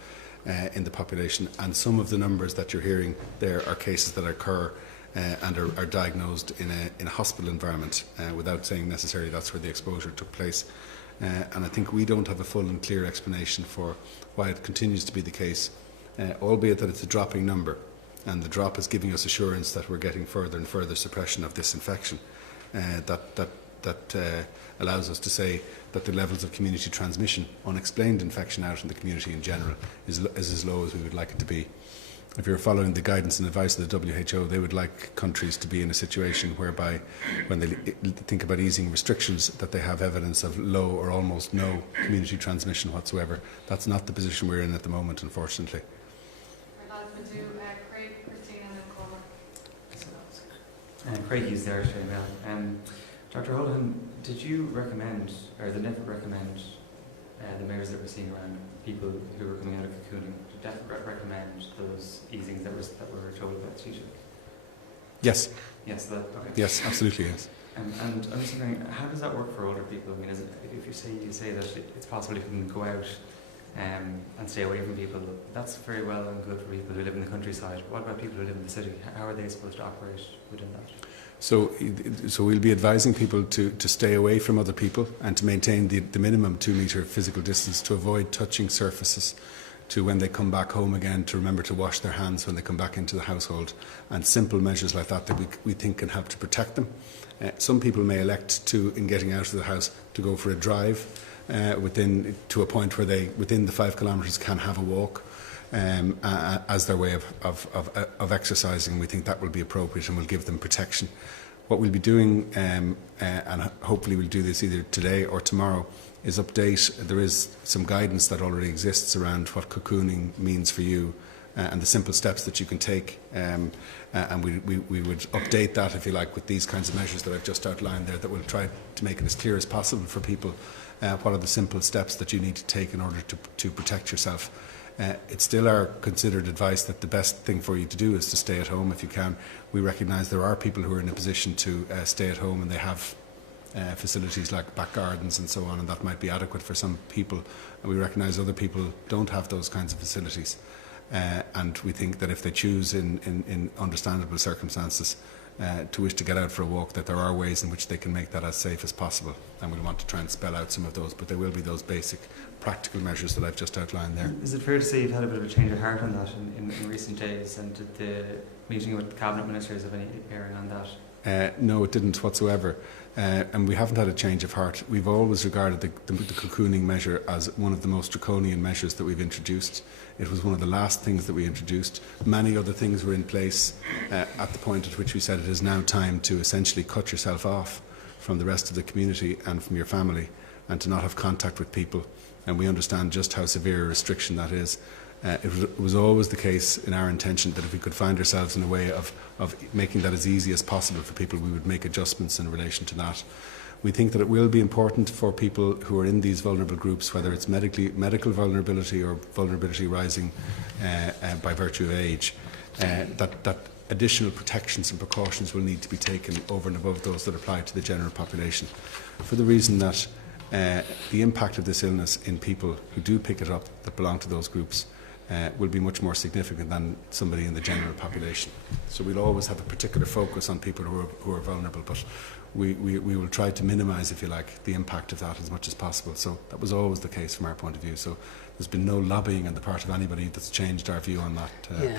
in the population. And some of the numbers that you're hearing there are cases that occur and are diagnosed in a hospital environment without saying necessarily that's where the exposure took place. And I think we don't have a full and clear explanation for why it continues to be the case, albeit that it's a dropping number, and the drop is giving us assurance that we're getting further and further suppression of this infection. That allows us to say that the levels of community transmission, unexplained infection out in the community in general, is as low as we would like it to be. If you're following the guidance and advice of the WHO, they would like countries to be in a situation whereby, when they think about easing restrictions, that they have evidence of low or almost no community transmission whatsoever. That's not the position we're in at the moment, unfortunately. Craig, Christine, and then Cormac. Craig Hughes there, Shane. Dr. Holohan, did you recommend, or the NIFRT recommend, the measures that we're seeing around people who are coming out of cocooning? Did NIFRT recommend those easings that were told about Taoiseach? Yes. Yes, okay. Yes, absolutely, yes. And I'm just wondering, how does that work for older people? I mean, is it, if you say that it's possible you can go out and stay away from people, that's very well and good for people who live in the countryside. What about people who live in the city? How are they supposed to operate within that? So we'll be advising people to stay away from other people and to maintain the minimum 2 metre physical distance, to avoid touching surfaces, to, when they come back home again, to remember to wash their hands when they come back into the household, and simple measures like that we think can help to protect them. Some people may elect to, in getting out of the house, to go for a drive to a point where they, within the 5 kilometres, can have a walk as their way of exercising. We think that will be appropriate and will give them protection. What we'll be doing, and hopefully we'll do this either today or tomorrow, is update. There is some guidance that already exists around what cocooning means for you and the simple steps that you can take, and we would update that, if you like, with these kinds of measures that I've just outlined there, that will try to make it as clear as possible for people what are the simple steps that you need to take in order to protect yourself. It's still our considered advice that the best thing for you to do is to stay at home if you can. We recognise there are people who are in a position to stay at home, and they have facilities like back gardens and so on, and that might be adequate for some people. And we recognise other people don't have those kinds of facilities. And we think that if they choose in understandable circumstances to wish to get out for a walk, that there are ways in which they can make that as safe as possible. And we'll want to try and spell out some of those, but there will be those basic practical measures that I've just outlined there. Is it fair to say you've had a bit of a change of heart on that in recent days, and did the meeting with the Cabinet Ministers have any bearing on that? No, it didn't whatsoever. And we haven't had a change of heart. We've always regarded the cocooning measure as one of the most draconian measures that we've introduced. It was one of the last things that we introduced. Many other things were in place at the point at which we said it is now time to essentially cut yourself off from the rest of the community and from your family, and to not have contact with people. And we understand just how severe a restriction that is. It was always the case in our intention that if we could find ourselves in a way of making that as easy as possible for people, we would make adjustments in relation to that. We think that it will be important for people who are in these vulnerable groups, whether it's medical vulnerability or vulnerability rising by virtue of age, that additional protections and precautions will need to be taken over and above those that apply to the general population, for the reason that the impact of this illness in people who do pick it up that belong to those groups will be much more significant than somebody in the general population. So we'll always have a particular focus on people who are vulnerable, but we will try to minimise, if you like, the impact of that as much as possible. So that was always the case from our point of view. So there's been no lobbying on the part of anybody that's changed our view on that.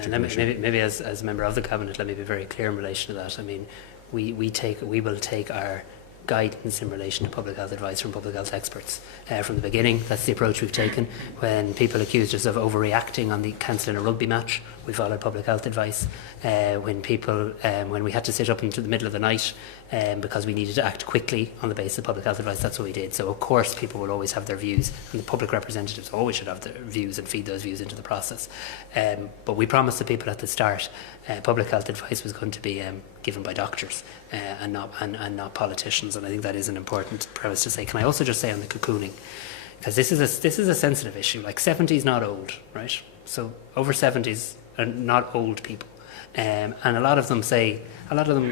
Maybe as a member of the Cabinet, let me be very clear in relation to that. I mean, we will take our guidance in relation to public health advice from public health experts from the beginning. That's the approach we've taken. When people accused us of overreacting on the cancelling a rugby match, we followed public health advice. When we had to sit up into the middle of the night because we needed to act quickly on the basis of public health advice, that's what we did. So of course people will always have their views, and the public representatives always should have their views and feed those views into the process. But we promised the people at the start public health advice was going to be given by doctors and not politicians, and I think that is an important premise to say. Can I also just say on the cocooning, because this is a sensitive issue. Like 70 is not old, right? So over 70s are not old people, and a lot of them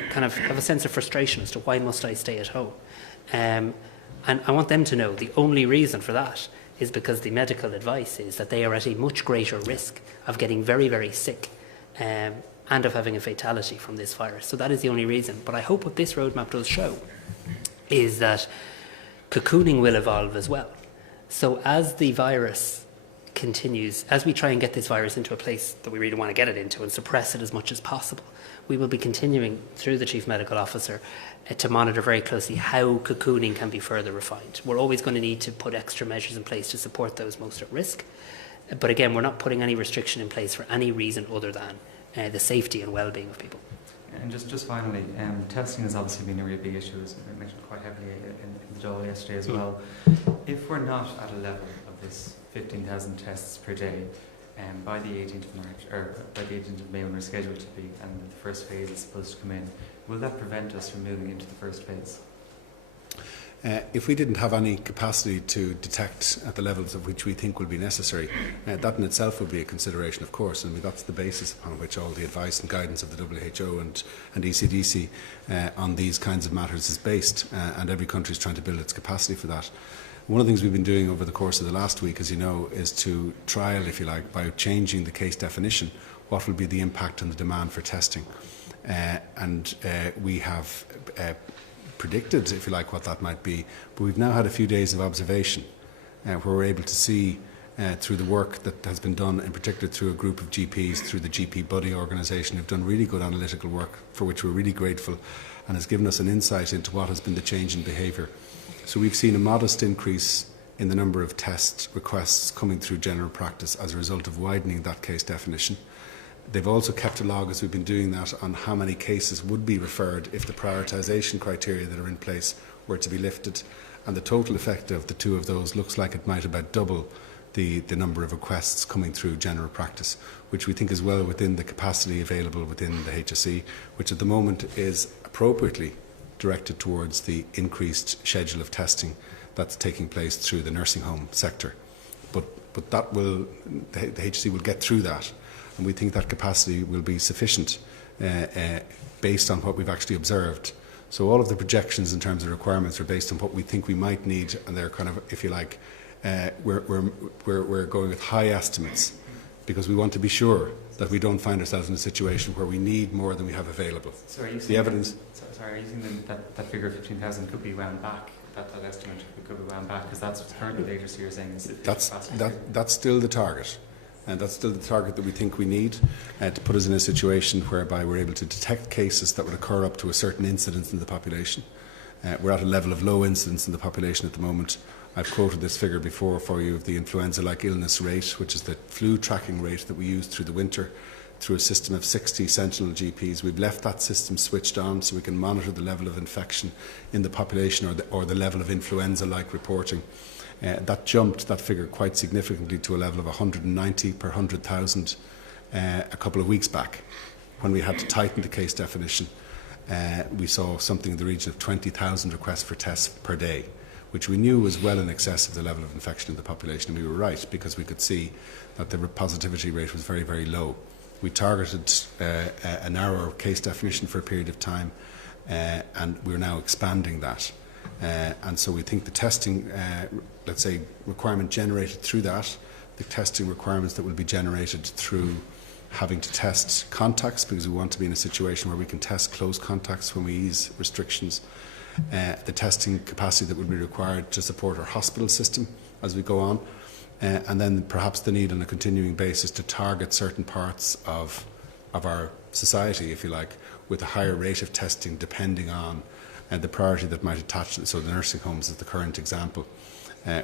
kind of have a sense of frustration as to why must I stay at home, and I want them to know the only reason for that is because the medical advice is that they are at a much greater risk of getting very, very sick and of having a fatality from this virus. So that is the only reason. But I hope what this roadmap does show is that cocooning will evolve as well. So as the virus continues, as we try and get this virus into a place that we really want to get it into and suppress it as much as possible, we will be continuing through the Chief Medical Officer to monitor very closely how cocooning can be further refined. We're always going to need to put extra measures in place to support those most at risk. But again, we're not putting any restriction in place for any reason other than the safety and well-being of people. And just finally, testing has obviously been a really big issue, as we mentioned quite heavily in the Dáil yesterday as well. If we're not at a level of this 15,000 tests per day by the 18th of March, or by the 18th of May when we're scheduled to be, and the first phase is supposed to come in, will that prevent us from moving into the first phase? If we didn't have any capacity to detect at the levels of which we think will be necessary, that in itself would be a consideration, of course, and that's the basis upon which all the advice and guidance of the WHO and ECDC on these kinds of matters is based, and every country is trying to build its capacity for that. One of the things we've been doing over the course of the last week, as you know, is to trial, if you like, by changing the case definition, what will be the impact on the demand for testing. We have predicted, if you like, what that might be, but we've now had a few days of observation where we're able to see through the work that has been done, in particular through a group of GPs, through the GP Buddy organisation, who've done really good analytical work for which we're really grateful, and has given us an insight into what has been the change in behaviour. So we've seen a modest increase in the number of test requests coming through general practice as a result of widening that case definition. They've also kept a log, as we've been doing that, on how many cases would be referred if the prioritisation criteria that are in place were to be lifted. And the total effect of the two of those looks like it might about double the number of requests coming through general practice, which we think is well within the capacity available within the HSE, which at the moment is appropriately directed towards the increased schedule of testing that's taking place through the nursing home sector. But that will, the HSE will get through that. And we think that capacity will be sufficient based on what we've actually observed. So all of the projections in terms of requirements are based on what we think we might need, and they're kind of, if you like, we're going with high estimates because we want to be sure that we don't find ourselves in a situation where we need more than we have available. So are you the evidence. Are you saying that figure of 15,000 could be wound back? That estimate could be wound back because that's currently the agency you're saying is that's still the target. And that's still the target that we think we need to put us in a situation whereby we're able to detect cases that would occur up to a certain incidence in the population. We're at a level of low incidence in the population at the moment. I've quoted this figure before for you of the influenza-like illness rate, which is the flu tracking rate that we used through the winter through a system of 60 sentinel GPs. We've left that system switched on so we can monitor the level of infection in the population or the level of influenza-like reporting. That jumped that figure quite significantly to a level of 190 per 100,000 a couple of weeks back. When we had to tighten the case definition, we saw something in the region of 20,000 requests for tests per day, which we knew was well in excess of the level of infection in the population. And we were right because we could see that the positivity rate was very, very low. We targeted a narrower case definition for a period of time, and we're now expanding that. And so we think the testing, let's say, requirement generated through that, the testing requirements that will be generated through having to test contacts, because we want to be in a situation where we can test close contacts when we ease restrictions, the testing capacity that will be required to support our hospital system as we go on, and then perhaps the need on a continuing basis to target certain parts of our society, if you like, with a higher rate of testing depending on the priority that might attach to it. So the nursing homes is the current example.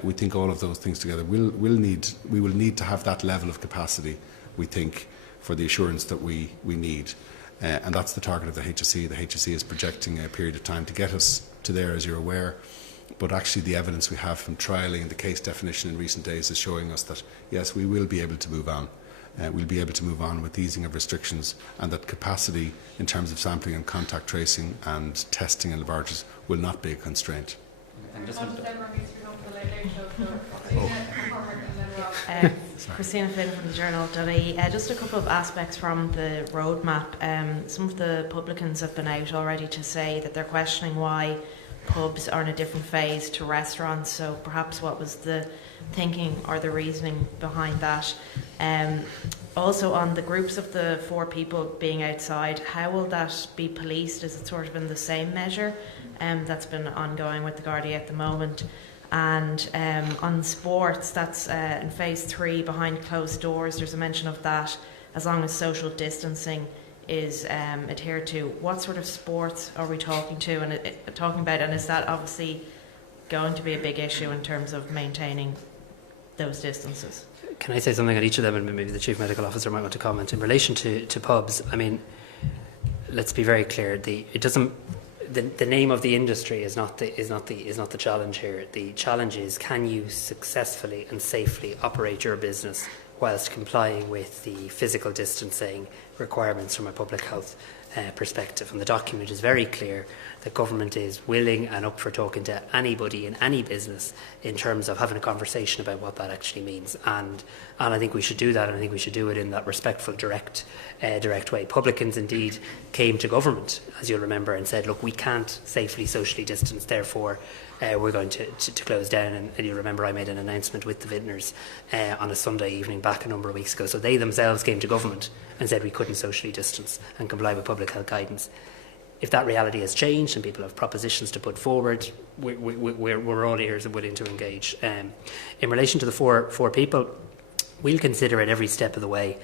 We think all of those things together we will need to have that level of capacity, we think, for the assurance that we need. And that's the target of the HSE. The HSE is projecting a period of time to get us to there, as you're aware. But actually the evidence we have from trialling the case definition in recent days is showing us that, yes, we will be able to move on. We'll be able to move on with easing of restrictions, and that capacity in terms of sampling and contact tracing and testing in laboratories will not be a constraint. And just Christina Flynn from the Journal.ie. Just a couple of aspects from the roadmap. Some of the publicans have been out already to say that they're questioning why pubs are in a different phase to restaurants, so perhaps what was the thinking or the reasoning behind that. Also on the groups of the 4 people being outside, how will that be policed? Is it sort of in the same measure that's been ongoing with the Gardaí at the moment? And on sports, that's in phase 3 behind closed doors, there's a mention of that, as long as social distancing is adhered to. What sort of sports are we talking about, and is that obviously going to be a big issue in terms of maintaining those distances? Can I say something on each of them, and maybe the Chief Medical Officer might want to comment? In relation to pubs, I mean, let's be very clear. The name of the industry is not the challenge here. The challenge is, can you successfully and safely operate your business whilst complying with the physical distancing requirements from a public health perspective? And the document is very clear that government is willing and up for talking to anybody in any business in terms of having a conversation about what that actually means. And I think we should do that, and I think we should do it in that respectful, direct way. Publicans indeed came to government, as you'll remember, and said, look, we can't safely socially distance, therefore we're going to close down. And you'll remember I made an announcement with the vintners on a Sunday evening back a number of weeks ago. So they themselves came to government and said we couldn't socially distance and comply with public health guidance. If that reality has changed and people have propositions to put forward, we're all ears and willing to engage. In relation to the four people, we'll consider it every step of the way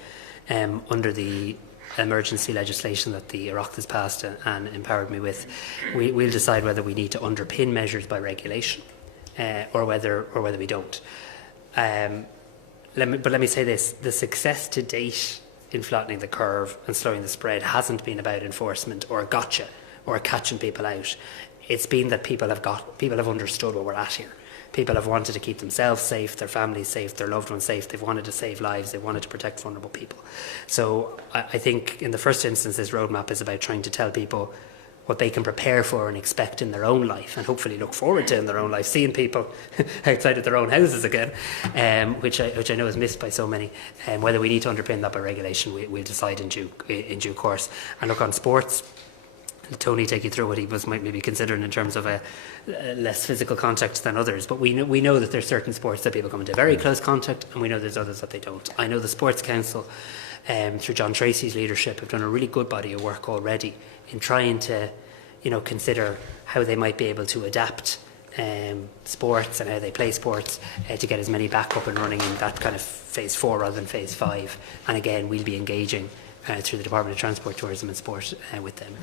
under the emergency legislation that the Oireachtas has passed and empowered me with. We'll decide whether we need to underpin measures by regulation or whether we don't. Let me say this: the success to date in flattening the curve and slowing the spread hasn't been about enforcement or a gotcha or catching people out. It's been that people have understood what we're at here. People have wanted to keep themselves safe, their families safe, their loved ones safe. They've wanted to save lives. They've wanted to protect vulnerable people. So I think in the first instance, this roadmap is about trying to tell people what they can prepare for and expect in their own life, and hopefully look forward to in their own life, seeing people outside of their own houses again, which I know is missed by so many. Whether we need to underpin that by regulation, we'll decide in due course. And look, on sports, Tony take you through what he might maybe considering in terms of a less physical contact than others. But we know that there's certain sports that people come into very close contact, and we know there's others that they don't. I know the Sports Council, through John Tracy's leadership, have done a really good body of work already in trying to, consider how they might be able to adapt sports and how they play sports to get as many back up and running in that kind of phase 4 rather than phase 5. And again, we'll be engaging through the Department of Transport, Tourism and Sport with them.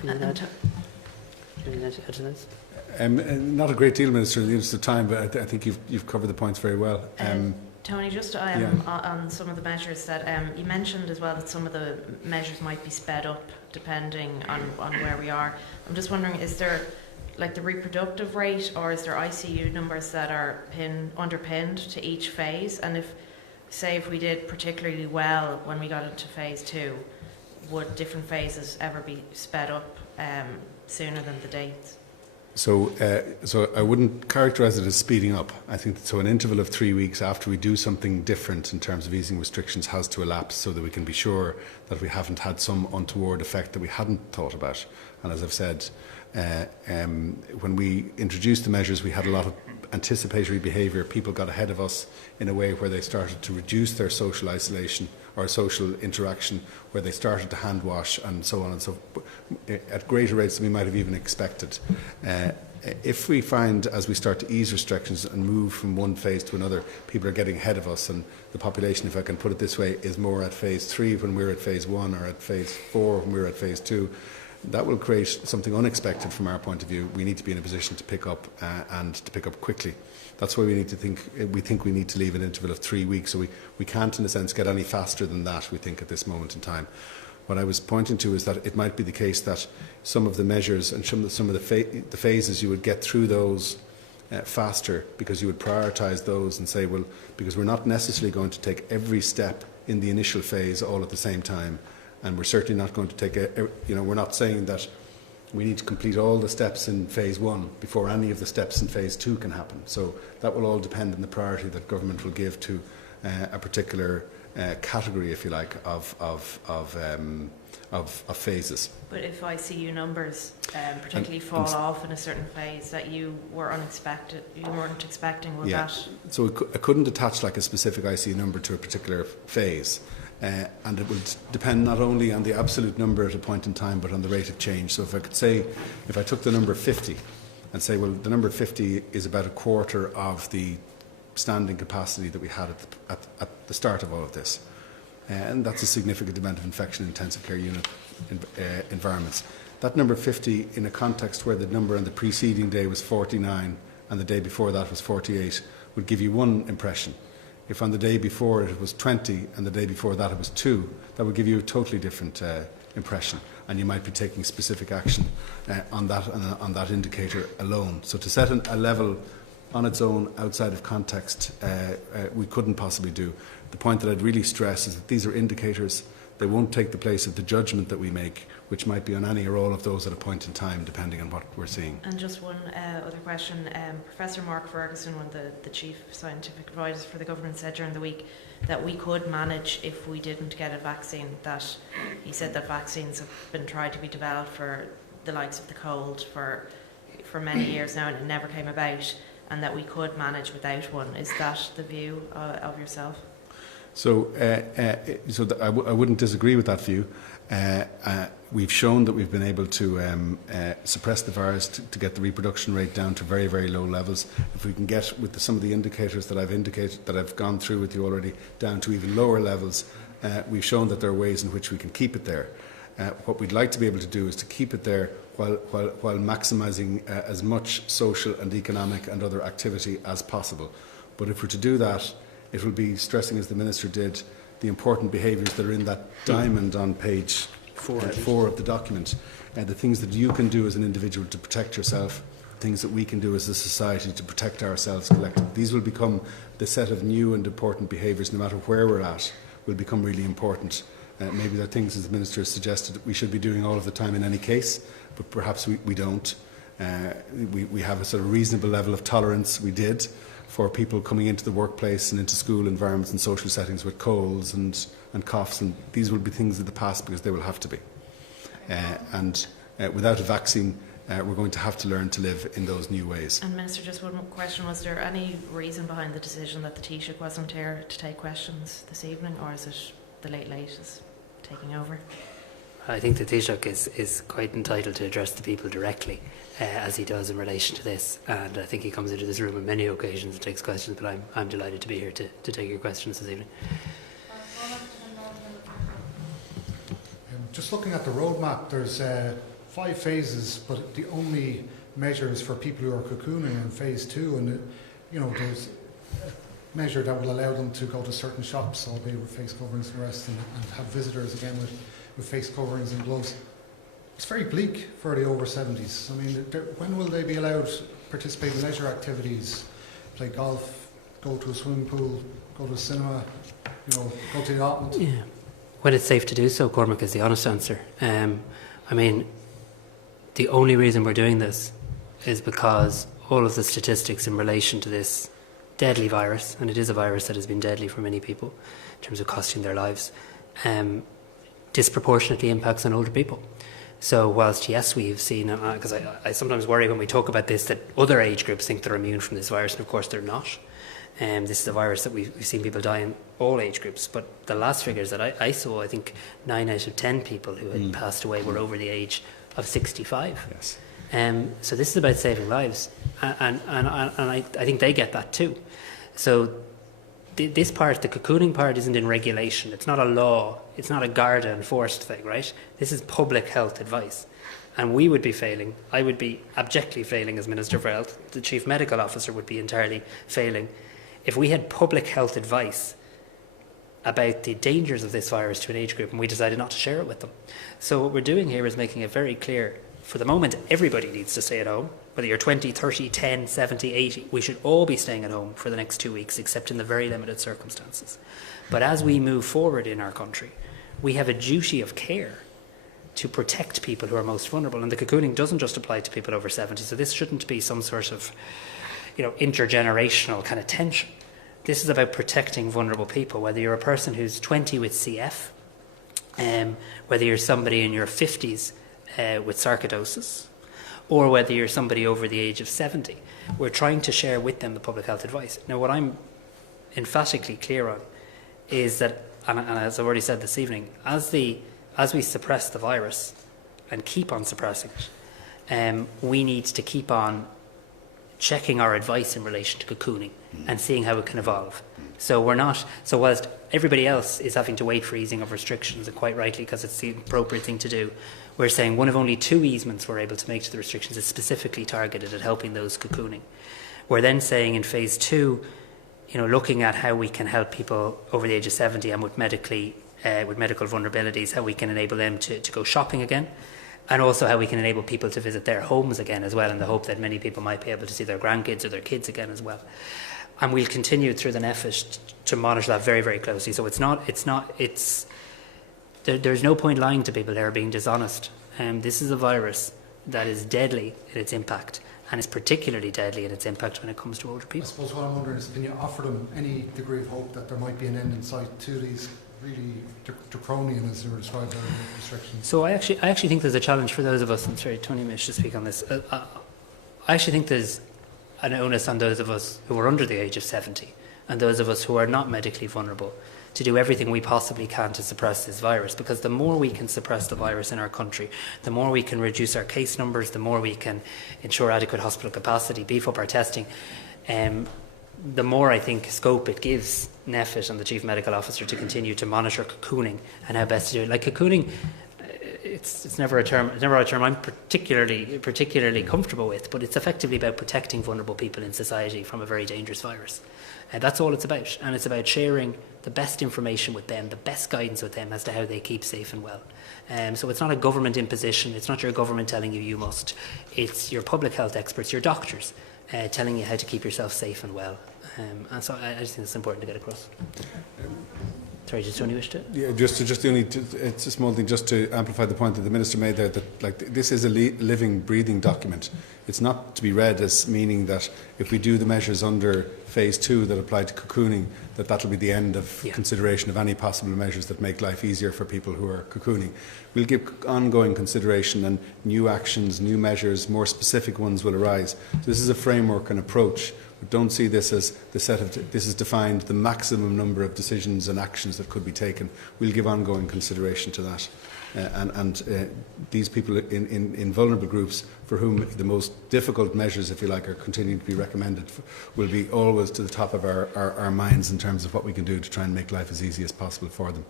Not a great deal, Minister, in the interest of time, but I think you've covered the points very well. Tony, just on some of the measures that you mentioned as well, that some of the measures might be sped up depending on where we are. I'm just wondering, is there like the reproductive rate, or is there ICU numbers that are underpinned to each phase? And if we did particularly well when we got into phase 2, would different phases ever be sped up sooner than the dates? So I wouldn't characterise it as speeding up. I think so. An interval of 3 weeks after we do something different in terms of easing restrictions has to elapse so that we can be sure that we haven't had some untoward effect that we hadn't thought about. And as I've said, when we introduced the measures, we had a lot of anticipatory behaviour. People got ahead of us in a way where they started to reduce their social isolation or social interaction, where they started to hand wash and so on and so at greater rates than we might have even expected. If we find, as we start to ease restrictions and move from one phase to another, people are getting ahead of us, and the population, if I can put it this way, is more at phase 3 when we're at phase 1, or at phase 4 when we're at phase 2, that will create something unexpected from our point of view. We need to be in a position to pick up and to pick up quickly. That's why we think we need to leave an interval of 3 weeks. So we can't, in a sense, get any faster than that, we think, at this moment in time. What I was pointing to is that it might be the case that some of the measures and some of the phases, you would get through those faster, because you would prioritise those and say, well, because we're not necessarily going to take every step in the initial phase all at the same time. And we're certainly not going to take we're not saying that we need to complete all the steps in phase 1 before any of the steps in phase 2 can happen. So that will all depend on the priority that government will give to a particular category, if you like, of phases. But if ICU numbers particularly fall off in a certain phase that you weren't expecting, will that? So I couldn't attach like a specific ICU number to a particular phase. And it will depend not only on the absolute number at a point in time, but on the rate of change. So if I could say, if I took the number 50 and say, well, the number 50 is about a quarter of the standing capacity that we had at the start of all of this. And that's a significant amount of infection in intensive care unit environments. That number 50, in a context where the number on the preceding day was 49 and the day before that was 48, would give you one impression. If on the day before it was 20 and the day before that it was 2, that would give you a totally different impression, and you might be taking specific action on that indicator alone. So to set a level on its own outside of context, we couldn't possibly do. The point that I'd really stress is that these are indicators. They won't take the place of the judgment that we make, which might be on any or all of those at a point in time, depending on what we're seeing. And just one other question. Professor Mark Ferguson, one of the chief scientific advisors for the government, said during the week that we could manage if we didn't get a vaccine. That he said that vaccines have been tried to be developed for the likes of the cold for many years now, and it never came about, and that we could manage without one. Is that the view of yourself? So, I wouldn't disagree with that view. We've shown that we've been able to suppress the virus to get the reproduction rate down to very, very low levels. If we can get, with some of the indicators that I've gone through with you already, down to even lower levels, we've shown that there are ways in which we can keep it there. What we'd like to be able to do is to keep it there while maximising as much social and economic and other activity as possible. But if we're to do that, it will be stressing, as the Minister did, the important behaviours that are in that diamond on page 4 of the document. The things that you can do as an individual to protect yourself, things that we can do as a society to protect ourselves collectively. These will become the set of new and important behaviours, no matter where we're at, will become really important. Maybe there are things, as the Minister has suggested, that we should be doing all of the time in any case, but perhaps we don't. We have a sort of reasonable level of tolerance, we did, for people coming into the workplace and into school environments and social settings with colds and coughs, and these will be things of the past because they will have to be. Without a vaccine, we're going to have to learn to live in those new ways. And Minister, just one more question. Was there any reason behind the decision that the Taoiseach wasn't here to take questions this evening, or is it the late is taking over? I think the Taoiseach is quite entitled to address the people directly, as he does in relation to this. And I think he comes into this room on many occasions and takes questions, but I'm delighted to be here to take your questions this evening. Just looking at the roadmap, there's 5 phases, but the only measure is for people who are cocooning in phase 2, and there's a measure that will allow them to go to certain shops, albeit with face coverings and the rest, and have visitors again with face coverings and gloves. It's very bleak for the over 70s. I mean, when will they be allowed to participate in leisure activities, play golf, go to a swimming pool, go to a cinema, go to the allotment? Yeah. When it's safe to do so, Cormac, is the honest answer. I mean, the only reason we're doing this is because all of the statistics in relation to this deadly virus, and it is a virus that has been deadly for many people in terms of costing their lives, disproportionately impacts on older people. So whilst, yes, we've seen, because I sometimes worry when we talk about this that other age groups think they're immune from this virus, and of course they're not. This is a virus that we've seen people die in all age groups. But the last figures that I saw, I think 9 out of 10 people who had passed away were over the age of 65. Yes. So this is about saving lives, and I think they get that too. So this part, the cocooning part, isn't in regulation. It's not a law. It's not a Garda enforced thing, right? This is public health advice. And we would be failing. I would be abjectly failing as Minister for Health. The Chief Medical Officer would be entirely failing. If we had public health advice about the dangers of this virus to an age group and we decided not to share it with them. So what we're doing here is making it very clear. For the moment, everybody needs to stay at home. Whether you're 20, 30, 10, 70, 80, we should all be staying at home for the next 2 weeks, except in the very limited circumstances. But as we move forward in our country, we have a duty of care to protect people who are most vulnerable. And the cocooning doesn't just apply to people over 70, so this shouldn't be some sort of intergenerational kind of tension. This is about protecting vulnerable people, whether you're a person who's 20 with CF, whether you're somebody in your 50s with sarcoidosis, or whether you're somebody over the age of 70. We're trying to share with them the public health advice. Now, what I'm emphatically clear on is that, and as I've already said this evening, as we suppress the virus and keep on suppressing it, we need to keep on checking our advice in relation to cocooning and seeing how it can evolve. So whilst everybody else is having to wait for easing of restrictions, and quite rightly because it's the appropriate thing to do, we're saying one of only 2 easements we're able to make to the restrictions is specifically targeted at helping those cocooning. We're then saying in phase 2, looking at how we can help people over the age of 70 and with medical vulnerabilities, how we can enable them to go shopping again, and also how we can enable people to visit their homes again as well, in the hope that many people might be able to see their grandkids or their kids again as well. And we'll continue through the NPHET to monitor that very, very closely. So there's no point lying to people that are being dishonest. This is a virus that is deadly in its impact, and is particularly deadly in its impact when it comes to older people. I suppose what I'm wondering is, can you offer them any degree of hope that there might be an end in sight to these really draconian, as you were describing, restrictions? So I actually think there's a challenge for those of us, and sorry, Tony Mish to speak on this. I actually think there's an onus on those of us who are under the age of 70 and those of us who are not medically vulnerable to do everything we possibly can to suppress this virus, because the more we can suppress the virus in our country, the more we can reduce our case numbers, the more we can ensure adequate hospital capacity, beef up our testing, the more, I think, scope it gives NPHET and the Chief Medical Officer to continue to monitor cocooning and how best to do it. Like cocooning, it's never a term I'm particularly comfortable with, but it's effectively about protecting vulnerable people in society from a very dangerous virus. And that's all it's about. And it's about sharing the best information with them, the best guidance with them as to how they keep safe and well. So it's not a government imposition. It's not your government telling you must. It's your public health experts, your doctors, telling you how to keep yourself safe and well. And so I just think it's important to get across. Sorry, does Tony wish to? Yeah, it's a small thing just to amplify the point that the Minister made there, that this is a living, breathing document. It's not to be read as meaning that if we do the measures under phase 2 that apply to cocooning, that will be the end of consideration of any possible measures that make life easier for people who are cocooning. We'll give ongoing consideration, and new actions, new measures, more specific ones will arise. So this is a framework and approach. But don't see this as this has defined the maximum number of decisions and actions that could be taken. We'll give ongoing consideration to that. These people in vulnerable groups for whom the most difficult measures, if you like, are continuing to be recommended, will be always to the top of our minds in terms of what we can do to try and make life as easy as possible for them.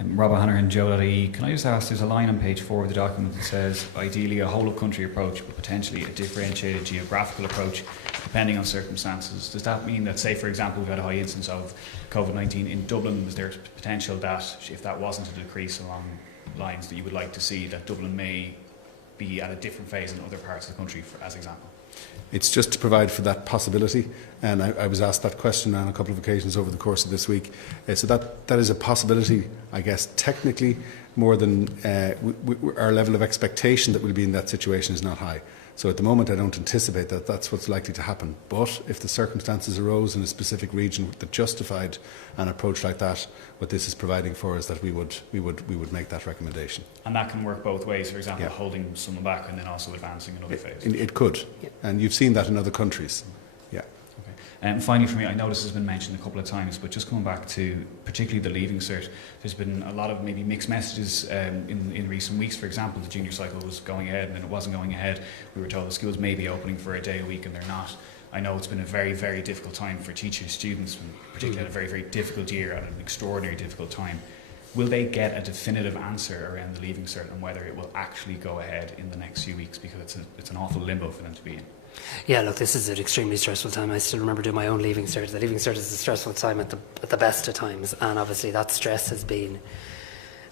Rob O'Hanrahan, Joe.ie. Can I just ask, there's a line on page 4 of the document that says, ideally a whole-of-country approach, but potentially a differentiated geographical approach, depending on circumstances. Does that mean that, say, for example, we've had a high incidence of COVID-19 in Dublin, is there potential that, if that wasn't a decrease along lines that you would like to see, that Dublin may be at a different phase in other parts of the country, as example? It's just to provide for that possibility, and I was asked that question on a couple of occasions over the course of this week. So that is a possibility, I guess, technically, more than our level of expectation that we'll be in that situation is not high. So at the moment, I don't anticipate that that's what's likely to happen. But if the circumstances arose in a specific region that justified an approach like that, what this is providing for is that we would make that recommendation. And that can work both ways, for example, Yeah. holding someone back and then also advancing another phase. It could, Yeah. and you've seen that in other countries. Yeah. And finally, for me, I know this has been mentioned a couple of times, but just coming back to particularly the Leaving Cert, there's been a lot of maybe mixed messages in recent weeks. For example, the junior cycle was going ahead and then it wasn't going ahead. We were told the schools may be opening for a day a week and they're not. I know it's been a very, very difficult time for teachers, students, particularly at a very, very difficult year at an extraordinary difficult time. Will they get a definitive answer around the Leaving Cert and whether it will actually go ahead in the next few weeks? Because it's an awful limbo for them to be in. Yeah, look, this is an extremely stressful time. I still remember doing my own Leaving Cert. The Leaving Cert is a stressful time at the best of times, and obviously that stress has been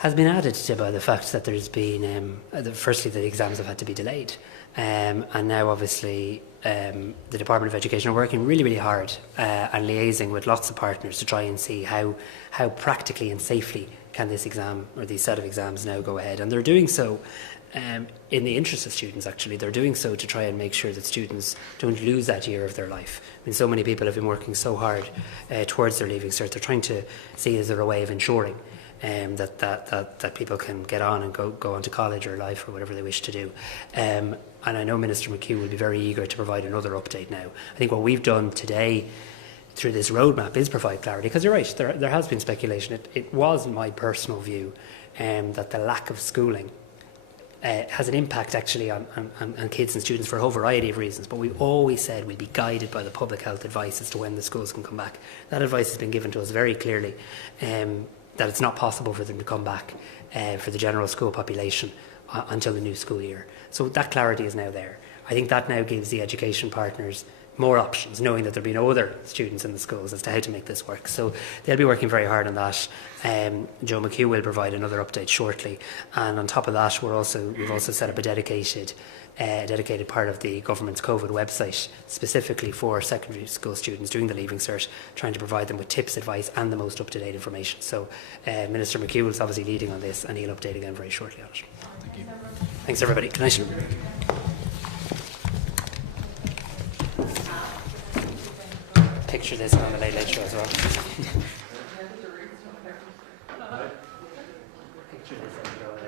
added to by the fact that there's been, firstly, the exams have had to be delayed, and now obviously the Department of Education are working really, really hard and liaising with lots of partners to try and see how practically and safely can this exam or these set of exams now go ahead, and they're doing so. In the interest of students, actually. They're doing so to try and make sure that students don't lose that year of their life. I mean, so many people have been working so hard towards their Leaving Cert. They're trying to see is there a way of ensuring that people can get on and go on to college or life or whatever they wish to do. And I know Minister McHugh will be very eager to provide another update now. I think what we've done today through this roadmap is provide clarity, because you're right, there has been speculation. It was my personal view that the lack of schooling has an impact actually on kids and students for a whole variety of reasons, but we've always said we'd be guided by the public health advice as to when the schools can come back. That advice has been given to us very clearly, that it's not possible for them to come back for the general school population until the new school year. So that clarity is now there. I think that now gives the education partners more options, knowing that there'll be no other students in the schools as to how to make this work. So they'll be working very hard on that. Joe McHugh will provide another update shortly, and on top of that, we've also set up a dedicated part of the government's COVID website specifically for secondary school students doing the Leaving Cert, trying to provide them with tips, advice and the most up-to-date information. So Minister McHugh is obviously leading on this, and he'll update again very shortly on it. Thank you. Thanks everybody. Good night. Picture this on the Late Late Show as well. Picture this as well.